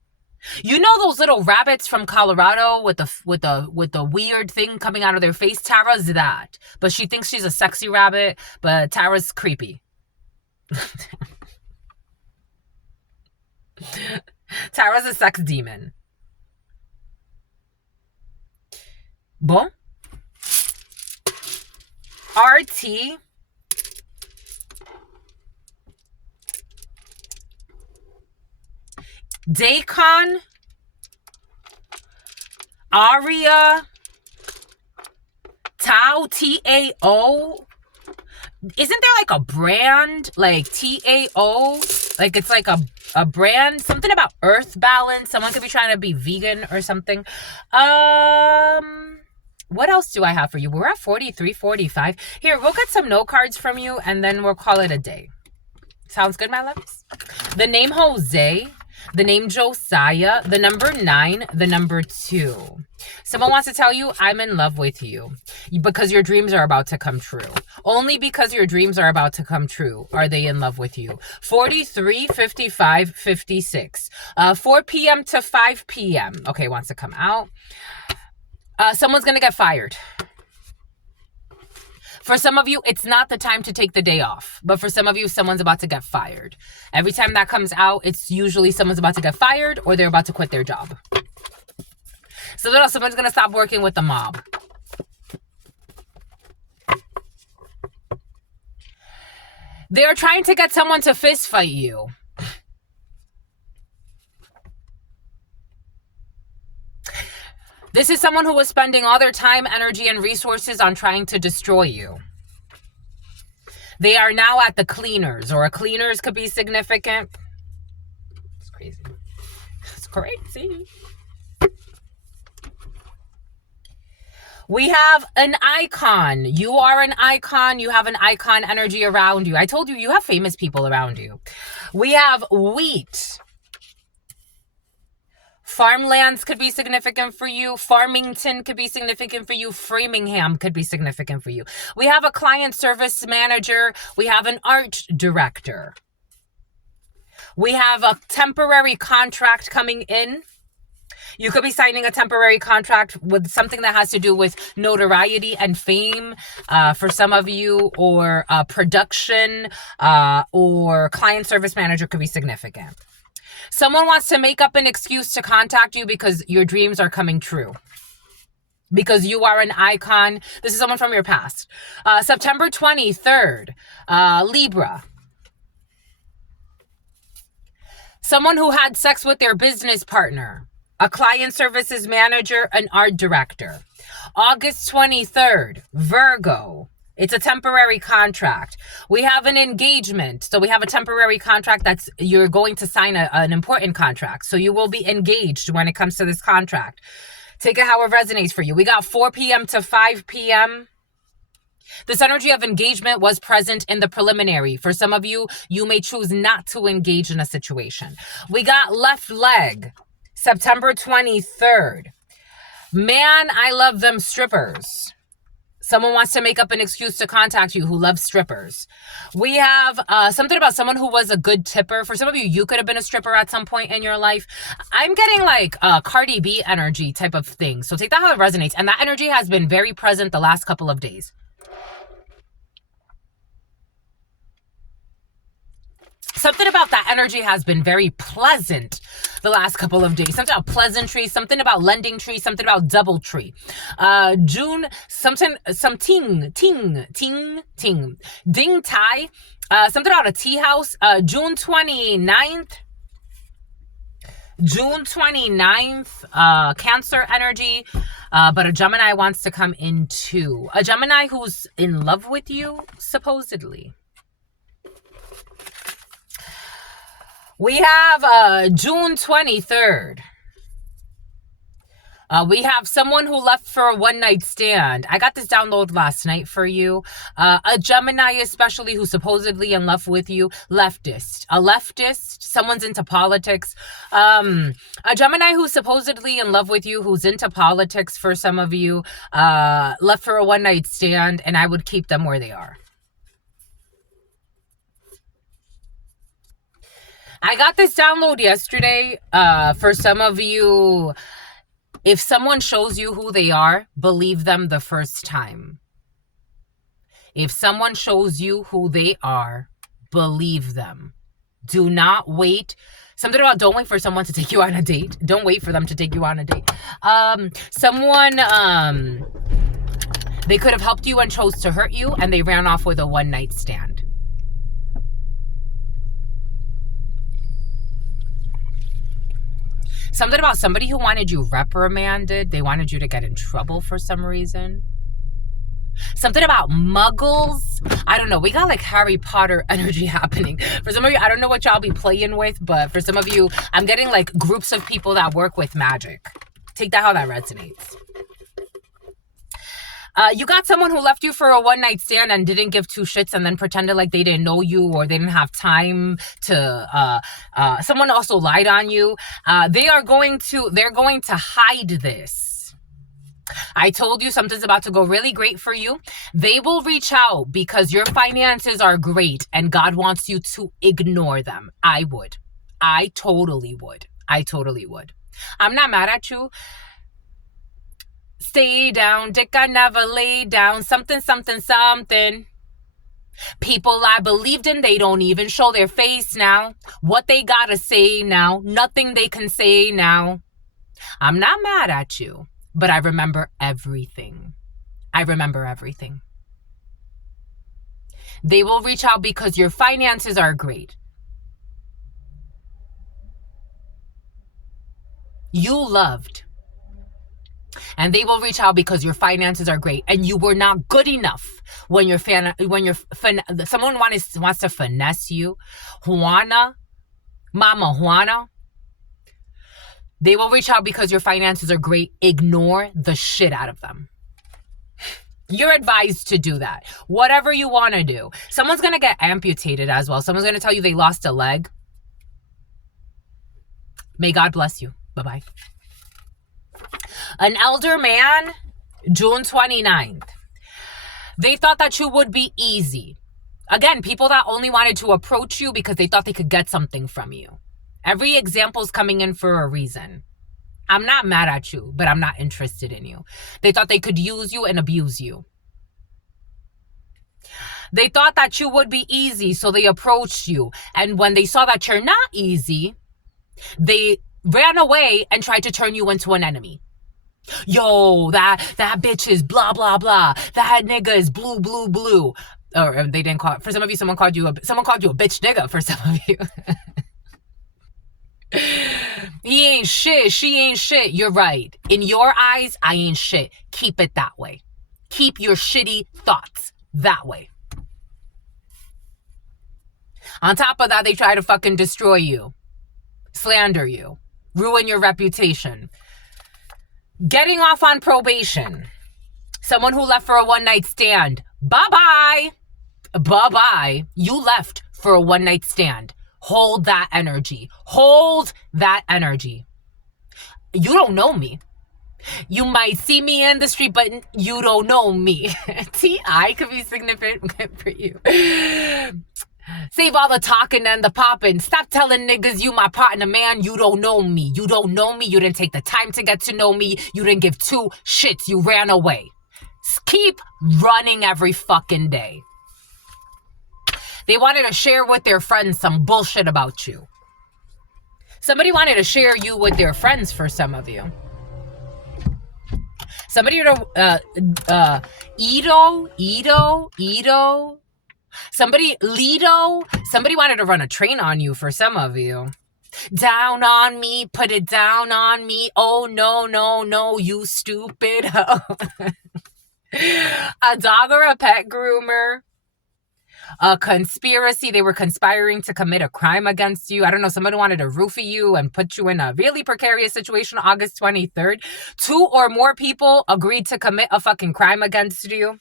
You know those little rabbits from Colorado with the weird thing coming out of their face? Tara's that. But she thinks she's a sexy rabbit, but Tara's creepy. Tara's a sex demon. Bon. RT. Dacon. Aria. Tao. T-A-O. Isn't there like a brand? Like T-A-O? Like it's like a brand? Something about earth balance. Someone could be trying to be vegan or something. What else do I have for you? We're at 43:45. Here, we'll get some note cards from you and then we'll call it a day. Sounds good, my loves? The name Jose, the name Josiah, the number 9, the number 2. Someone wants to tell you, I'm in love with you because your dreams are about to come true. Only because your dreams are about to come true are they in love with you. 43, 55, 56. 4 p.m. to 5 p.m. Okay, wants to come out. Someone's going to get fired. For some of you, it's not the time to take the day off. But for some of you, someone's about to get fired. Every time that comes out, it's usually someone's about to get fired or they're about to quit their job. So someone's going to stop working with the mob. They're trying to get someone to fist fight you. This is someone who was spending all their time, energy, and resources on trying to destroy you. They are now at the cleaners, or a cleaners could be significant. It's crazy. We have an icon. You are an icon. You have an icon energy around you. I told you, you have famous people around you. We have wheat. Farmlands could be significant for you. Farmington could be significant for you. Framingham could be significant for you. We have a client service manager. We have an art director. We have a temporary contract coming in. You could be signing a temporary contract with something that has to do with notoriety and fame for some of you, or production, or client service manager could be significant. Someone wants to make up an excuse to contact you because your dreams are coming true. Because you are an icon. This is someone from your past. September 23rd, Libra. Someone who had sex with their business partner. A client services manager, an art director. August 23rd, Virgo. It's a temporary contract. We have an engagement. So we have a temporary contract you're going to sign an important contract. So you will be engaged when it comes to this contract. Take it how it resonates for you. We got 4 p.m. to 5 p.m. This energy of engagement was present in the preliminary. For some of you, you may choose not to engage in a situation. We got left leg. September 23rd. Man, I love them strippers. Someone wants to make up an excuse to contact you who loves strippers. We have something about someone who was a good tipper. For some of you, you could have been a stripper at some point in your life. I'm getting like Cardi B energy type of thing. So take that how it resonates. And that energy has been very present the last couple of days. Something about that energy has been very pleasant the last couple of days. Something about pleasantry, something about lending tree, something about double tree. June, something, ting. Ding tai, something about a tea house. June 29th. Cancer energy. But a Gemini wants to come in too. A Gemini who's in love with you, supposedly. We have June 23rd. We have someone who left for a one-night stand. I got this download last night for you. A Gemini especially who's supposedly in love with you. Leftist. A leftist. Someone's into politics. A Gemini who's supposedly in love with you, who's into politics for some of you. Left for a one-night stand, and I would keep them where they are. I got this download yesterday. For some of you, if someone shows you who they are, believe them the first time. If someone shows you who they are, believe them. Do not wait. Something about don't wait for someone to take you on a date. Don't wait for them to take you on a date. They could have helped you and chose to hurt you, and they ran off with a one-night stand. Something about somebody who wanted you reprimanded. They wanted you to get in trouble for some reason. Something about muggles. I don't know. We got like Harry Potter energy happening. For some of you, I don't know what y'all be playing with, but for some of you, I'm getting like groups of people that work with magic. Take that how that resonates. You got someone who left you for a one-night stand and didn't give two shits and then pretended like they didn't know you or they didn't have time to, someone also lied on you. They're going to hide this. I told you something's about to go really great for you. They will reach out because your finances are great and God wants you to ignore them. I totally would. I'm not mad at you. Stay down, dick, I never lay down. Something. People I believed in, they don't even show their face now. What they gotta say now, nothing they can say now. I'm not mad at you, but I remember everything. They will reach out because your finances are great. You loved. And they will reach out because your finances are great and you were not good enough when someone wants to finesse you. Mama Juana. They will reach out because your finances are great. Ignore the shit out of them. You're advised to do that. Whatever you want to do. Someone's going to get amputated as well. Someone's going to tell you they lost a leg. May God bless you. Bye-bye. An elder man, June 29th. They thought that you would be easy. Again, people that only wanted to approach you because they thought they could get something from you. Every example's coming in for a reason. I'm not mad at you, but I'm not interested in you. They thought they could use you and abuse you. They thought that you would be easy, so they approached you. And when they saw that you're not easy, they ran away and tried to turn you into an enemy. Yo, that bitch is blah, blah, blah. That nigga is blue, blue, blue. Or they didn't call it. For some of you, someone called you a bitch nigga for some of you. He ain't shit. She ain't shit. You're right. In your eyes, I ain't shit. Keep it that way. Keep your shitty thoughts that way. On top of that, they try to fucking destroy you, slander you, ruin your reputation. Getting off on probation. Someone who left for a one-night stand. Bye-bye. Bye-bye. You left for a one-night stand. Hold that energy. Hold that energy. You don't know me. You might see me in the street, but you don't know me. T.I. could be significant for you. Save all the talking and the popping. Stop telling niggas you my partner, man. You don't know me. You don't know me. You didn't take the time to get to know me. You didn't give two shits. You ran away. Keep running every fucking day. They wanted to share with their friends some bullshit about you. Somebody wanted to share you with their friends for some of you. Somebody, somebody wanted to run a train on you for some of you. Down on me, put it down on me. Oh, no, no, no, you stupid hoe. A dog or a pet groomer. A conspiracy. They were conspiring to commit a crime against you. I don't know. Somebody wanted to roofie you and put you in a really precarious situation. August 23rd. 2 or more people agreed to commit a fucking crime against you.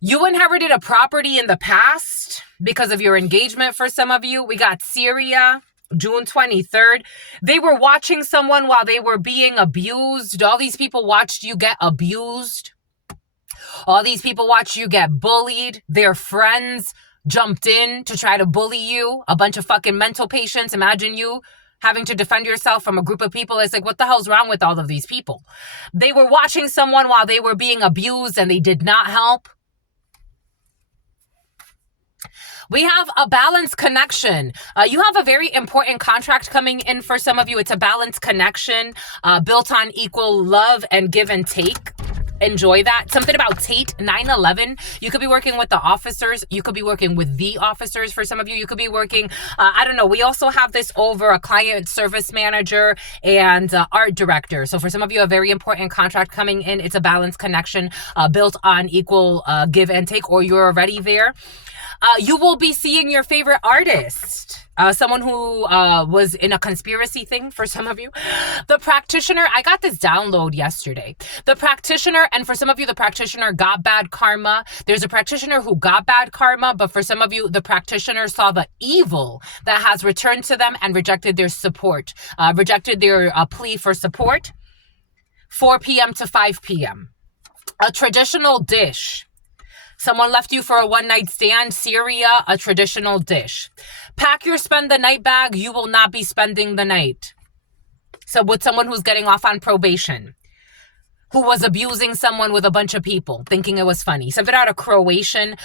You inherited a property in the past because of your engagement for some of you. We got Syria, June 23rd. They were watching someone while they were being abused. All these people watched you get abused. All these people watched you get bullied. Their friends jumped in to try to bully you. A bunch of fucking mental patients. Imagine you having to defend yourself from a group of people. It's like, what the hell's wrong with all of these people? They were watching someone while they were being abused and they did not help. We have a balanced connection. You have a very important contract coming in for some of you. It's a balanced connection built on equal love and give and take. Enjoy that. Something about Tate 9/11. You could be working with the officers. You could be working with the officers for some of you. You could be working, I don't know. We also have this over a client service manager and art director. So for some of you, a very important contract coming in. It's a balanced connection built on equal give and take, or you're already there. You will be seeing your favorite artist. Someone who was in a conspiracy thing for some of you. The practitioner, I got this download yesterday. The practitioner, and for some of you, the practitioner got bad karma. There's a practitioner who got bad karma, but for some of you, the practitioner saw the evil that has returned to them and rejected their support, rejected their plea for support. 4 p.m. to 5 p.m. A traditional dish. Someone left you for a one-night stand. Syria, a traditional dish. Pack your spend the night bag. You will not be spending the night. So with someone who's getting off on probation, who was abusing someone with a bunch of people, thinking it was funny. Something out of Croatian,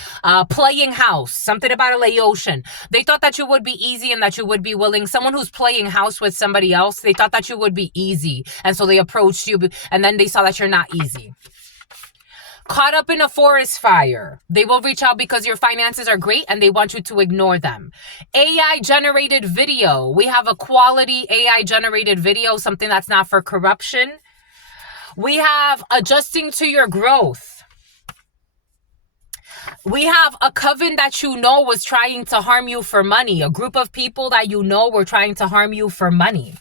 playing house. Something about a Laotian. They thought that you would be easy and that you would be willing. Someone who's playing house with somebody else, they thought that you would be easy. And so they approached you, and then they saw that you're not easy. Caught up in a forest fire. They will reach out because your finances are great and they want you to ignore them. AI generated video. We have a quality AI generated video, something that's not for corruption. We have adjusting to your growth. We have a coven that you know was trying to harm you for money. A group of people that you know were trying to harm you for money.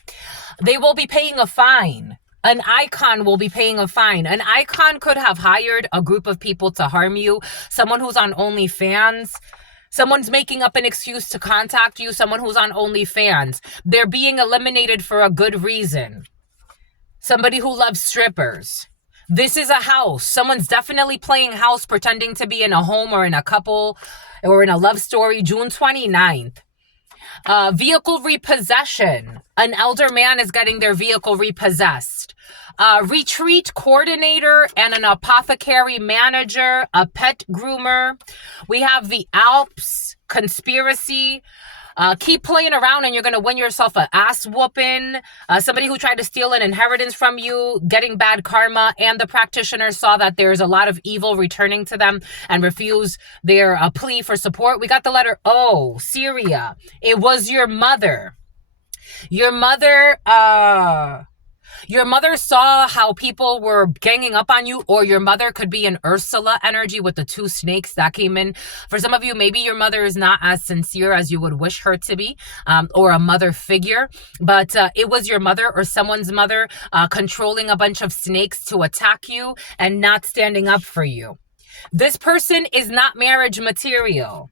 They will be paying a fine. An icon will be paying a fine. An icon could have hired a group of people to harm you. Someone who's on OnlyFans. Someone's making up an excuse to contact you. Someone who's on OnlyFans. They're being eliminated for a good reason. Somebody who loves strippers. This is a house. Someone's definitely playing house, pretending to be in a home or in a couple or in a love story. June 29th. Vehicle repossession. An elder man is getting their vehicle repossessed. Retreat coordinator and an apothecary manager, a pet groomer. We have the Alps, conspiracy. Keep playing around and you're going to win yourself an ass whooping. Somebody who tried to steal an inheritance from you, getting bad karma, and the practitioner saw that there's a lot of evil returning to them and refused their plea for support. We got the letter O, Syria. It was your mother. Your mother saw how people were ganging up on you, or your mother could be an Ursula energy with the 2 snakes that came in. For some of you, maybe your mother is not as sincere as you would wish her to be, or a mother figure, but it was your mother or someone's mother controlling a bunch of snakes to attack you and not standing up for you. This person is not marriage material.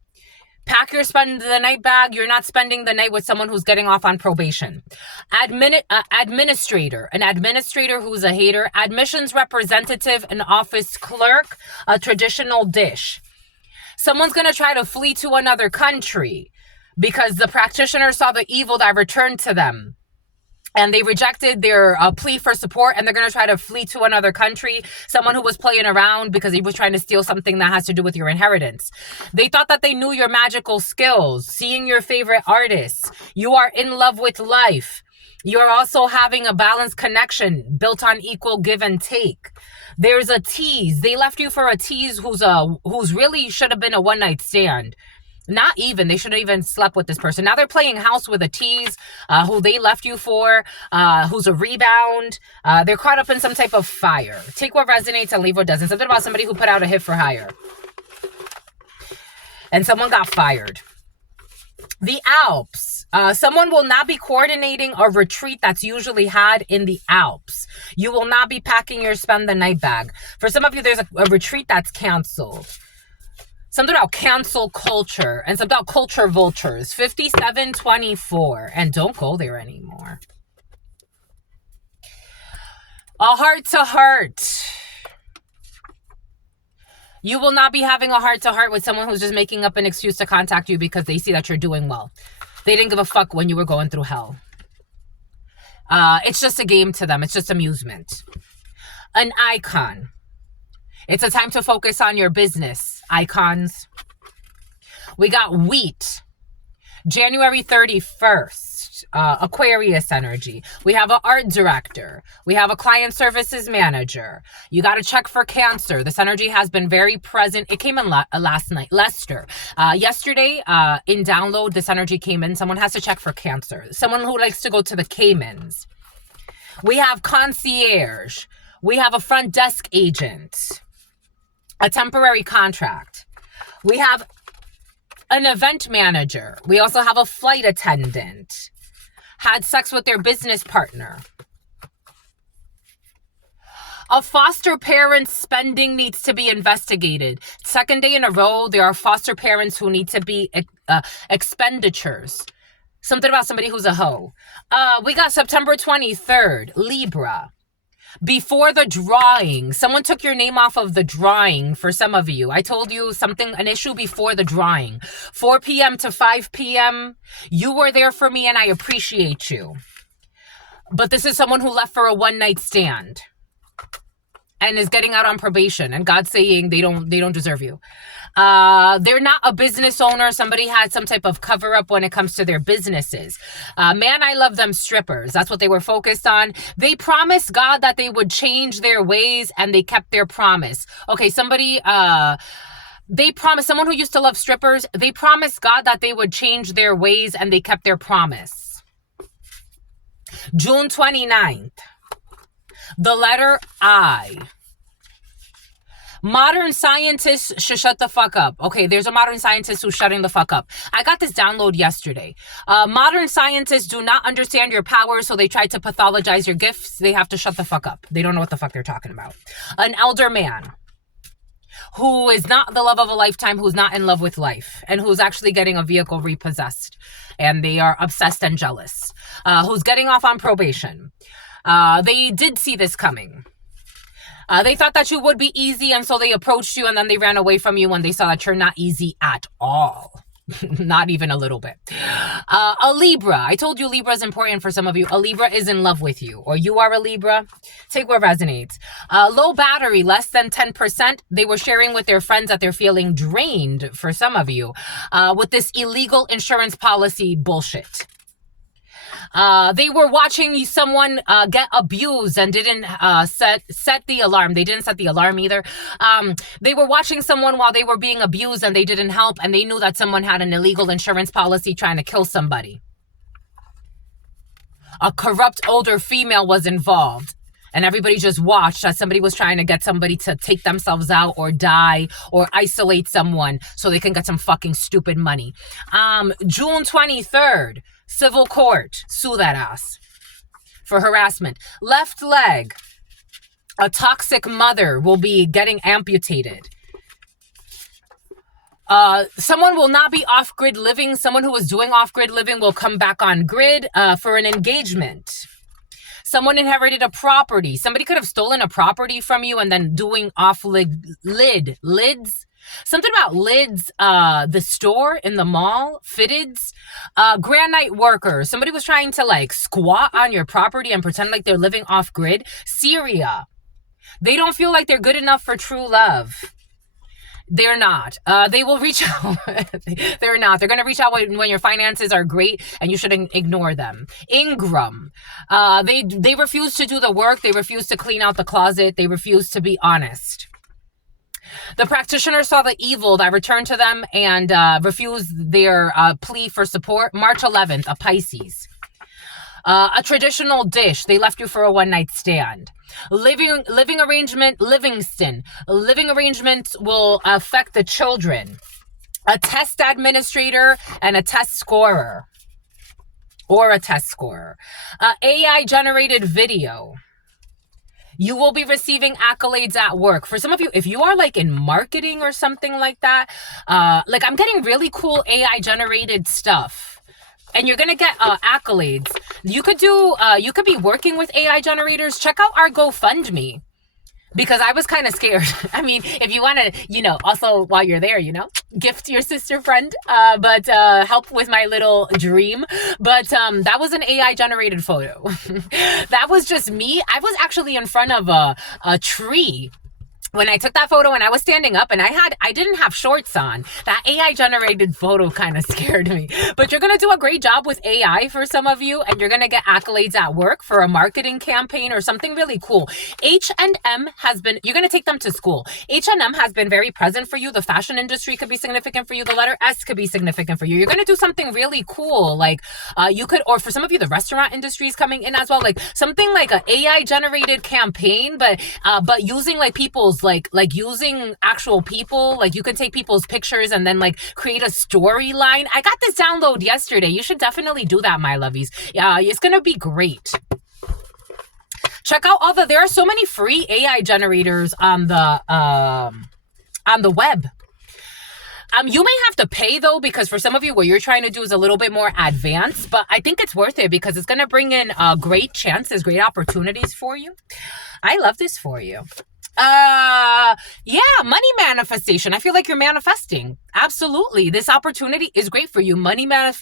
Pack your spend the night bag. You're not spending the night with someone who's getting off on probation. Administrator, an administrator who's a hater. Admissions representative, an office clerk, a traditional dish. Someone's going to try to flee to another country because the practitioner saw the evil that returned to them. And they rejected their plea for support, and they're going to try to flee to another country. Someone who was playing around because he was trying to steal something that has to do with your inheritance. They thought that they knew your magical skills, seeing your favorite artists. You are in love with life. You are also having a balanced connection built on equal give and take. There's a tease. They left you for a tease who's really should have been a one-night stand. Not even. They should have even slept with this person. Now they're playing house with a tease who they left you for, who's a rebound. They're caught up in some type of fire. Take what resonates and leave what doesn't. Something about somebody who put out a hit for hire. And someone got fired. The Alps. Someone will not be coordinating a retreat that's usually had in the Alps. You will not be packing your spend the night bag. For some of you, there's a retreat that's canceled. Something about cancel culture and something about culture vultures. 5724. And don't go there anymore. A heart to heart. You will not be having a heart to heart with someone who's just making up an excuse to contact you because they see that you're doing well. They didn't give a fuck when you were going through hell. It's just a game to them. It's just amusement. An icon. It's a time to focus on your business, icons. We got wheat, January 31st, Aquarius energy. We have an art director. We have a client services manager. You got to check for Cancer. This energy has been very present. It came in last night, Lester. Yesterday, in download, this energy came in. Someone has to check for Cancer. Someone who likes to go to the Caymans. We have concierge. We have a front desk agent. A temporary contract. We have an event manager. We also have a flight attendant. Had sex with their business partner. A foster parent's spending needs to be investigated. Second day in a row, there are foster parents who need to be expenditures. Something about somebody who's a hoe. We got September 23rd, Libra. Before the drawing, someone took your name off of the drawing for some of you. I told you an issue before the drawing. 4 p.m. to 5 p.m. You were there for me and I appreciate you. But this is someone who left for a one-night stand and is getting out on probation, and God's saying they don't deserve you. They're not a business owner. Somebody had some type of cover up when it comes to their businesses. Man, I love them strippers. That's what they were focused on. They promised God that they would change their ways and they kept their promise. Okay, they promised, someone who used to love strippers, they promised God that they would change their ways and they kept their promise. June 29th. The letter I. Modern scientists should shut the fuck up. Okay, there's a modern scientist who's shutting the fuck up. I got this download yesterday. Modern scientists do not understand your powers, so they try to pathologize your gifts. They have to shut the fuck up. They don't know what the fuck they're talking about. An elder man who is not the love of a lifetime, who's not in love with life, and who's actually getting a vehicle repossessed, and they are obsessed and jealous, who's getting off on probation. They did see this coming. They thought that you would be easy, and so they approached you, and then they ran away from you when they saw that you're not easy at all. Not even a little bit. A Libra. I told you Libra is important for some of you. A Libra is in love with you, or you are a Libra. Take what resonates. Low battery, less than 10%. They were sharing with their friends that they're feeling drained for some of you with this illegal insurance policy bullshit. They were watching someone get abused and didn't set the alarm. They didn't set the alarm either. They were watching someone while they were being abused and they didn't help, and they knew that someone had an illegal insurance policy trying to kill somebody. A corrupt older female was involved. And everybody just watched as somebody was trying to get somebody to take themselves out or die or isolate someone so they can get some fucking stupid money. June 23rd, civil court, sue that ass for harassment. Left leg, a toxic mother will be getting amputated. Someone will not be off-grid living. Someone who was doing off-grid living will come back on grid for an engagement. Someone inherited a property. Somebody could have stolen a property from you and then doing lids. Something about lids, the store in the mall, fitteds, granite workers. Somebody was trying to like squat on your property and pretend like they're living off grid. Syria. They don't feel like they're good enough for true love. They're not. They will reach out. They're not. They're going to reach out when your finances are great, and you shouldn't ignore them. Ingram. They refuse to do the work. They refuse to clean out the closet. They refuse to be honest. The practitioner saw the evil that returned to them and refused their plea for support. March 11th, a Pisces. A traditional dish. They left you for a one-night stand. Living arrangement, Livingston. Living arrangements will affect the children. A test administrator and a test scorer. Or a test scorer. AI-generated video. You will be receiving accolades at work. For some of you, if you are like in marketing or something like that, like I'm getting really cool AI-generated stuff. And you're going to get accolades. You could be working with AI generators. Check out our GoFundMe. Because I was kind of scared. I mean, if you want to, also while you're there, gift your sister friend, but help with my little dream. But that was an AI generated photo. That was just me. I was actually in front of a tree when I took that photo, and I was standing up, and I didn't have shorts on. That AI generated photo kind of scared me. But you're going to do a great job with AI for some of you, and you're going to get accolades at work for a marketing campaign or something really cool. H&M you're going to take them to school. H&M has been very present for you. The fashion industry could be significant for you. The letter S could be significant for you. You're going to do something really cool. Like or for some of you, the restaurant industry is coming in as well. Like something like an AI generated campaign, but using like people's like using actual people, like you can take people's pictures and then like create a storyline. I got this download yesterday. You should definitely do that, my lovies. Yeah, it's gonna be great. Check out there are so many free AI generators on the web. You may have to pay though, because for some of you, what you're trying to do is a little bit more advanced, but I think it's worth it because it's going to bring in great chances, great opportunities for you. I love this for you. Money manifestation. I feel like you're manifesting. Absolutely. This opportunity is great for you. Money mana,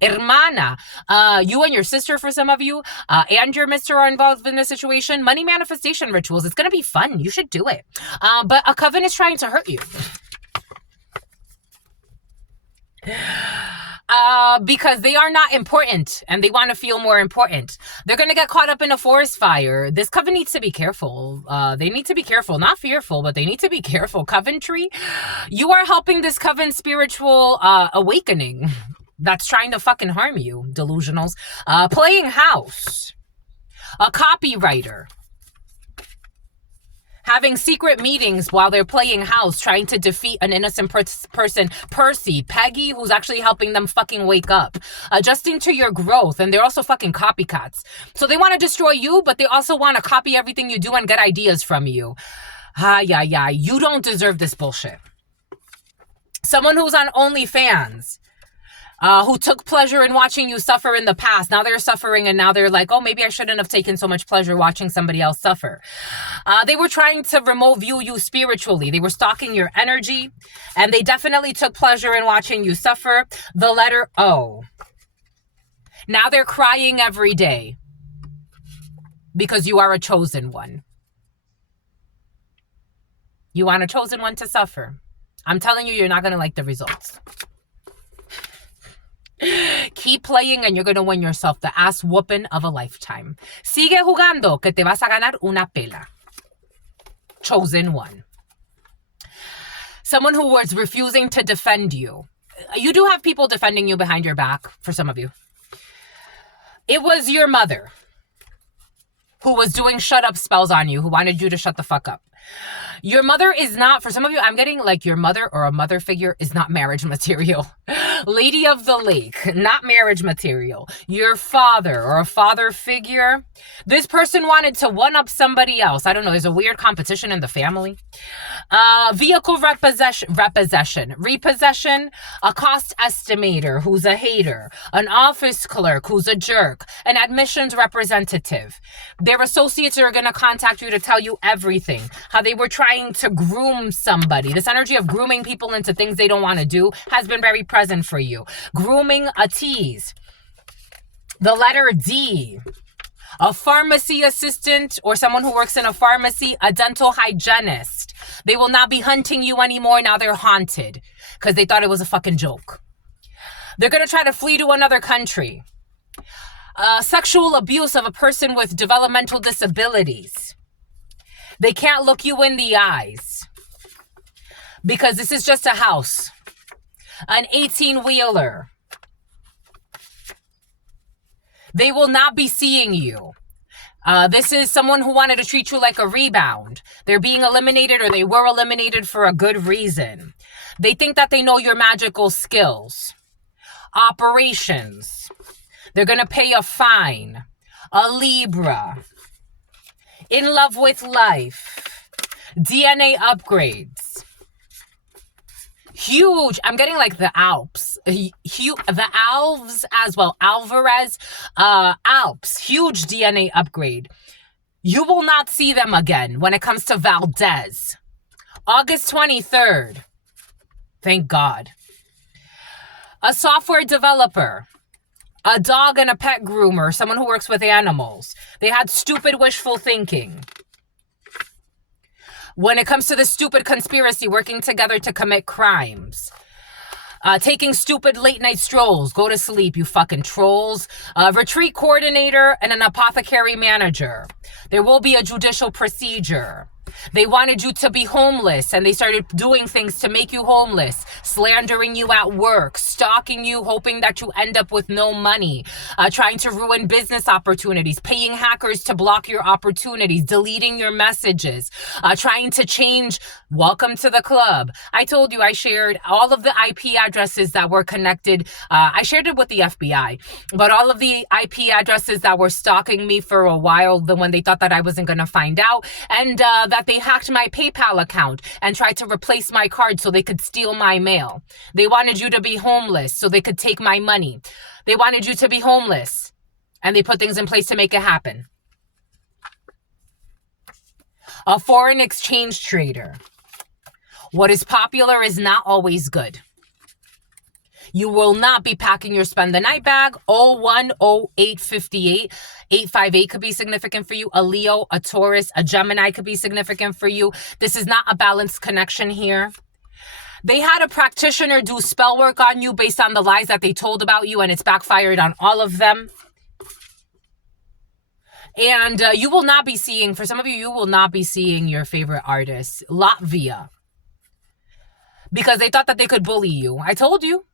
hermana. You and your sister, for some of you, and your mister are involved in this situation. Money manifestation rituals. It's going to be fun. You should do it. But a coven is trying to hurt you. Because they are not important and they want to feel more important. They're going to get caught up in a forest fire. This coven needs to be careful. They need to be careful, not fearful, but they need to be careful. Coventry, you are helping this coven spiritual awakening that's trying to fucking harm you, delusionals. Playing house, a copywriter. having secret meetings while they're playing house, trying to defeat an innocent person, Percy, Peggy, who's actually helping them fucking wake up, adjusting to your growth, and they're also fucking copycats. So they want to destroy you, but they also want to copy everything you do and get ideas from you. You don't deserve this bullshit. Someone who's on OnlyFans, who took pleasure in watching you suffer in the past. Now they're suffering and now they're like, oh, maybe I shouldn't have taken so much pleasure watching somebody else suffer. They were trying to remote view you spiritually. They were stalking your energy, and they definitely took pleasure in watching you suffer. The letter O. Now they're crying every day because you are a chosen one. You want a chosen one to suffer. I'm telling you, you're not going to like the results. Keep playing and you're going to win yourself the ass whooping of a lifetime. Sigue jugando que te vas a ganar una pela. Chosen one. Someone who was refusing to defend you. You do have people defending you behind your back, for some of you. It was your mother who was doing shut up spells on you, who wanted you to shut the fuck up. Your mother is not, for some of you, I'm getting like your mother or a mother figure is not marriage material. Lady of the Lake, not marriage material. Your father or a father figure. This person wanted to one-up somebody else. I don't know. There's a weird competition in the family. Vehicle repossession, a cost estimator who's a hater, an office clerk who's a jerk, an admissions representative. Their associates are going to contact you to tell you everything. How they were trying to groom somebody. This energy of grooming people into things they don't want to do has been very present for you. Grooming a tease. The letter D. A pharmacy assistant or someone who works in a pharmacy, a dental hygienist. They will not be hunting you anymore. Now they're haunted because they thought it was a fucking joke. They're going to try to flee to another country. Sexual abuse of a person with developmental disabilities. They can't look you in the eyes because this is just a house. An 18-wheeler. They will not be seeing you. This is someone who wanted to treat you like a rebound. They're being eliminated or they were eliminated for a good reason. They think that they know your magical skills. Operations. They're going to pay a fine. A Libra. In love with life. DNA upgrades. Huge. I'm getting like the Alps. The Alves as well. Alvarez. Alps. Huge DNA upgrade. You will not see them again when it comes to Valdez. August 23rd. Thank God. A software developer. A dog and a pet groomer. Someone who works with animals. They had stupid wishful thinking. When it comes to this stupid conspiracy, working together to commit crimes. Taking stupid late night strolls. Go to sleep, you fucking trolls. Retreat coordinator and an apothecary manager. There will be a judicial procedure. They wanted you to be homeless and they started doing things to make you homeless, slandering you at work, stalking you, hoping that you end up with no money, trying to ruin business opportunities, paying hackers to block your opportunities, deleting your messages, trying to change. Welcome to the club. I told you I shared all of the IP addresses that were connected. I shared it with the FBI, but all of the IP addresses that were stalking me for a while, when they thought that I wasn't going to find out, and that they hacked my PayPal account and tried to replace my card so they could steal my mail. They wanted you to be homeless so they could take my money. They wanted you to be homeless and they put things in place to make it happen. A foreign exchange trader. What is popular is not always good. You will not be packing your spend the night bag. 010858. 858 could be significant for you. A Leo, a Taurus, a Gemini could be significant for you. This is not a balanced connection here. They had a practitioner do spell work on you based on the lies that they told about you, and it's backfired on all of them. And you will not be seeing, for some of you, you will not be seeing your favorite artist, Latvia, because they thought that they could bully you. I told you.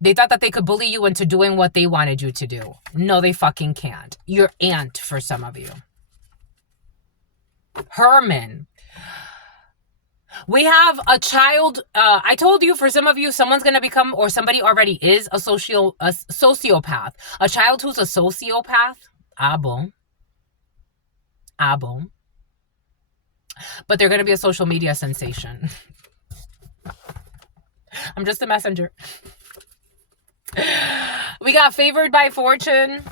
They thought that they could bully you into doing what they wanted you to do. No, they fucking can't. Your aunt, for some of you. Herman. We have a child. I told you, for some of you, someone's going to become, or somebody already is, a sociopath. A child who's a sociopath. Ah, bon. Ah, bon. But they're going to be a social media sensation. I'm just a messenger. We got favored by fortune.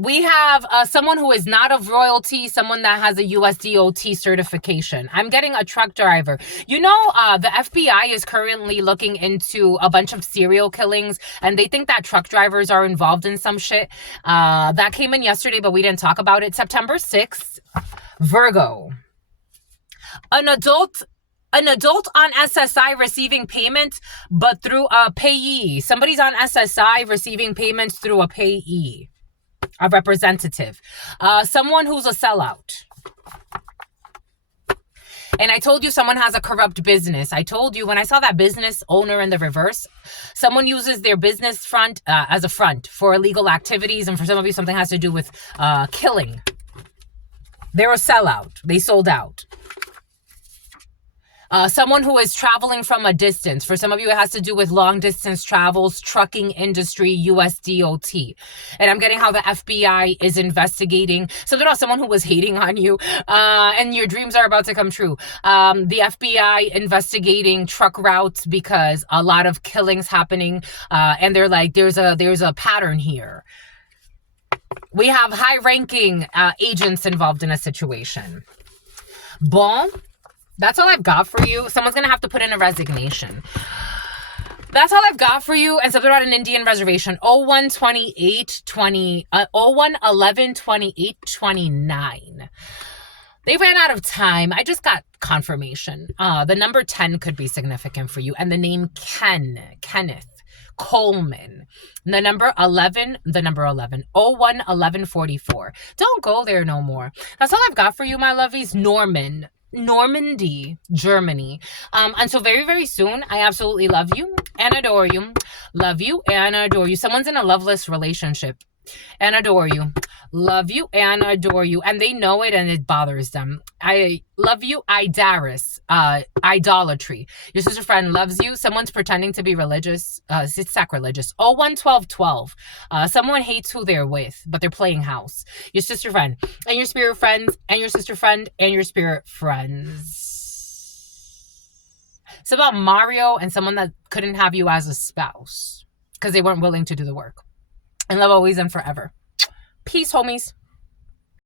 We have someone who is not of royalty, someone that has a USDOT certification. I'm getting a truck driver. You know, the FBI is currently looking into a bunch of serial killings, and they think that truck drivers are involved in some shit. That came in yesterday, but we didn't talk about it. September 6th, Virgo. An adult on SSI receiving payment, but through a payee. Somebody's on SSI receiving payments through a payee. A representative, someone who's a sellout. And I told you someone has a corrupt business. I told you when I saw that business owner in the reverse, someone uses their business front as a front for illegal activities. And for some of you, something has to do with killing. They're a sellout. They sold out. Someone who is traveling from a distance. For some of you, it has to do with long distance travels, trucking industry, USDOT. And I'm getting how the FBI is investigating. Something about someone who was hating on you, and your dreams are about to come true. The FBI investigating truck routes because a lot of killings happening, and they're like, there's a pattern here. We have high-ranking agents involved in a situation. Bon. That's all I've got for you. Someone's going to have to put in a resignation. That's all I've got for you. And something about an Indian reservation. 01/11/28/29. They ran out of time. I just got confirmation. The number 10 could be significant for you. And the name Kenneth Coleman. The number 11. 01/11/44. Don't go there no more. That's all I've got for you, my lovies. Normandy, Germany. Until very, very soon, I absolutely love you and adore you. Love you and adore you. Someone's in a loveless relationship and adore you. Love you and adore you. And they know it and it bothers them. I love you, idolatry. Your sister friend loves you. Someone's pretending to be religious. It's sacrilegious. 01/12/12. Someone hates who they're with, but they're playing house. Your sister friend and your spirit friends and your sister friend and your spirit friends. It's about Mario and someone that couldn't have you as a spouse because they weren't willing to do the work. And love always and forever. Peace, homies.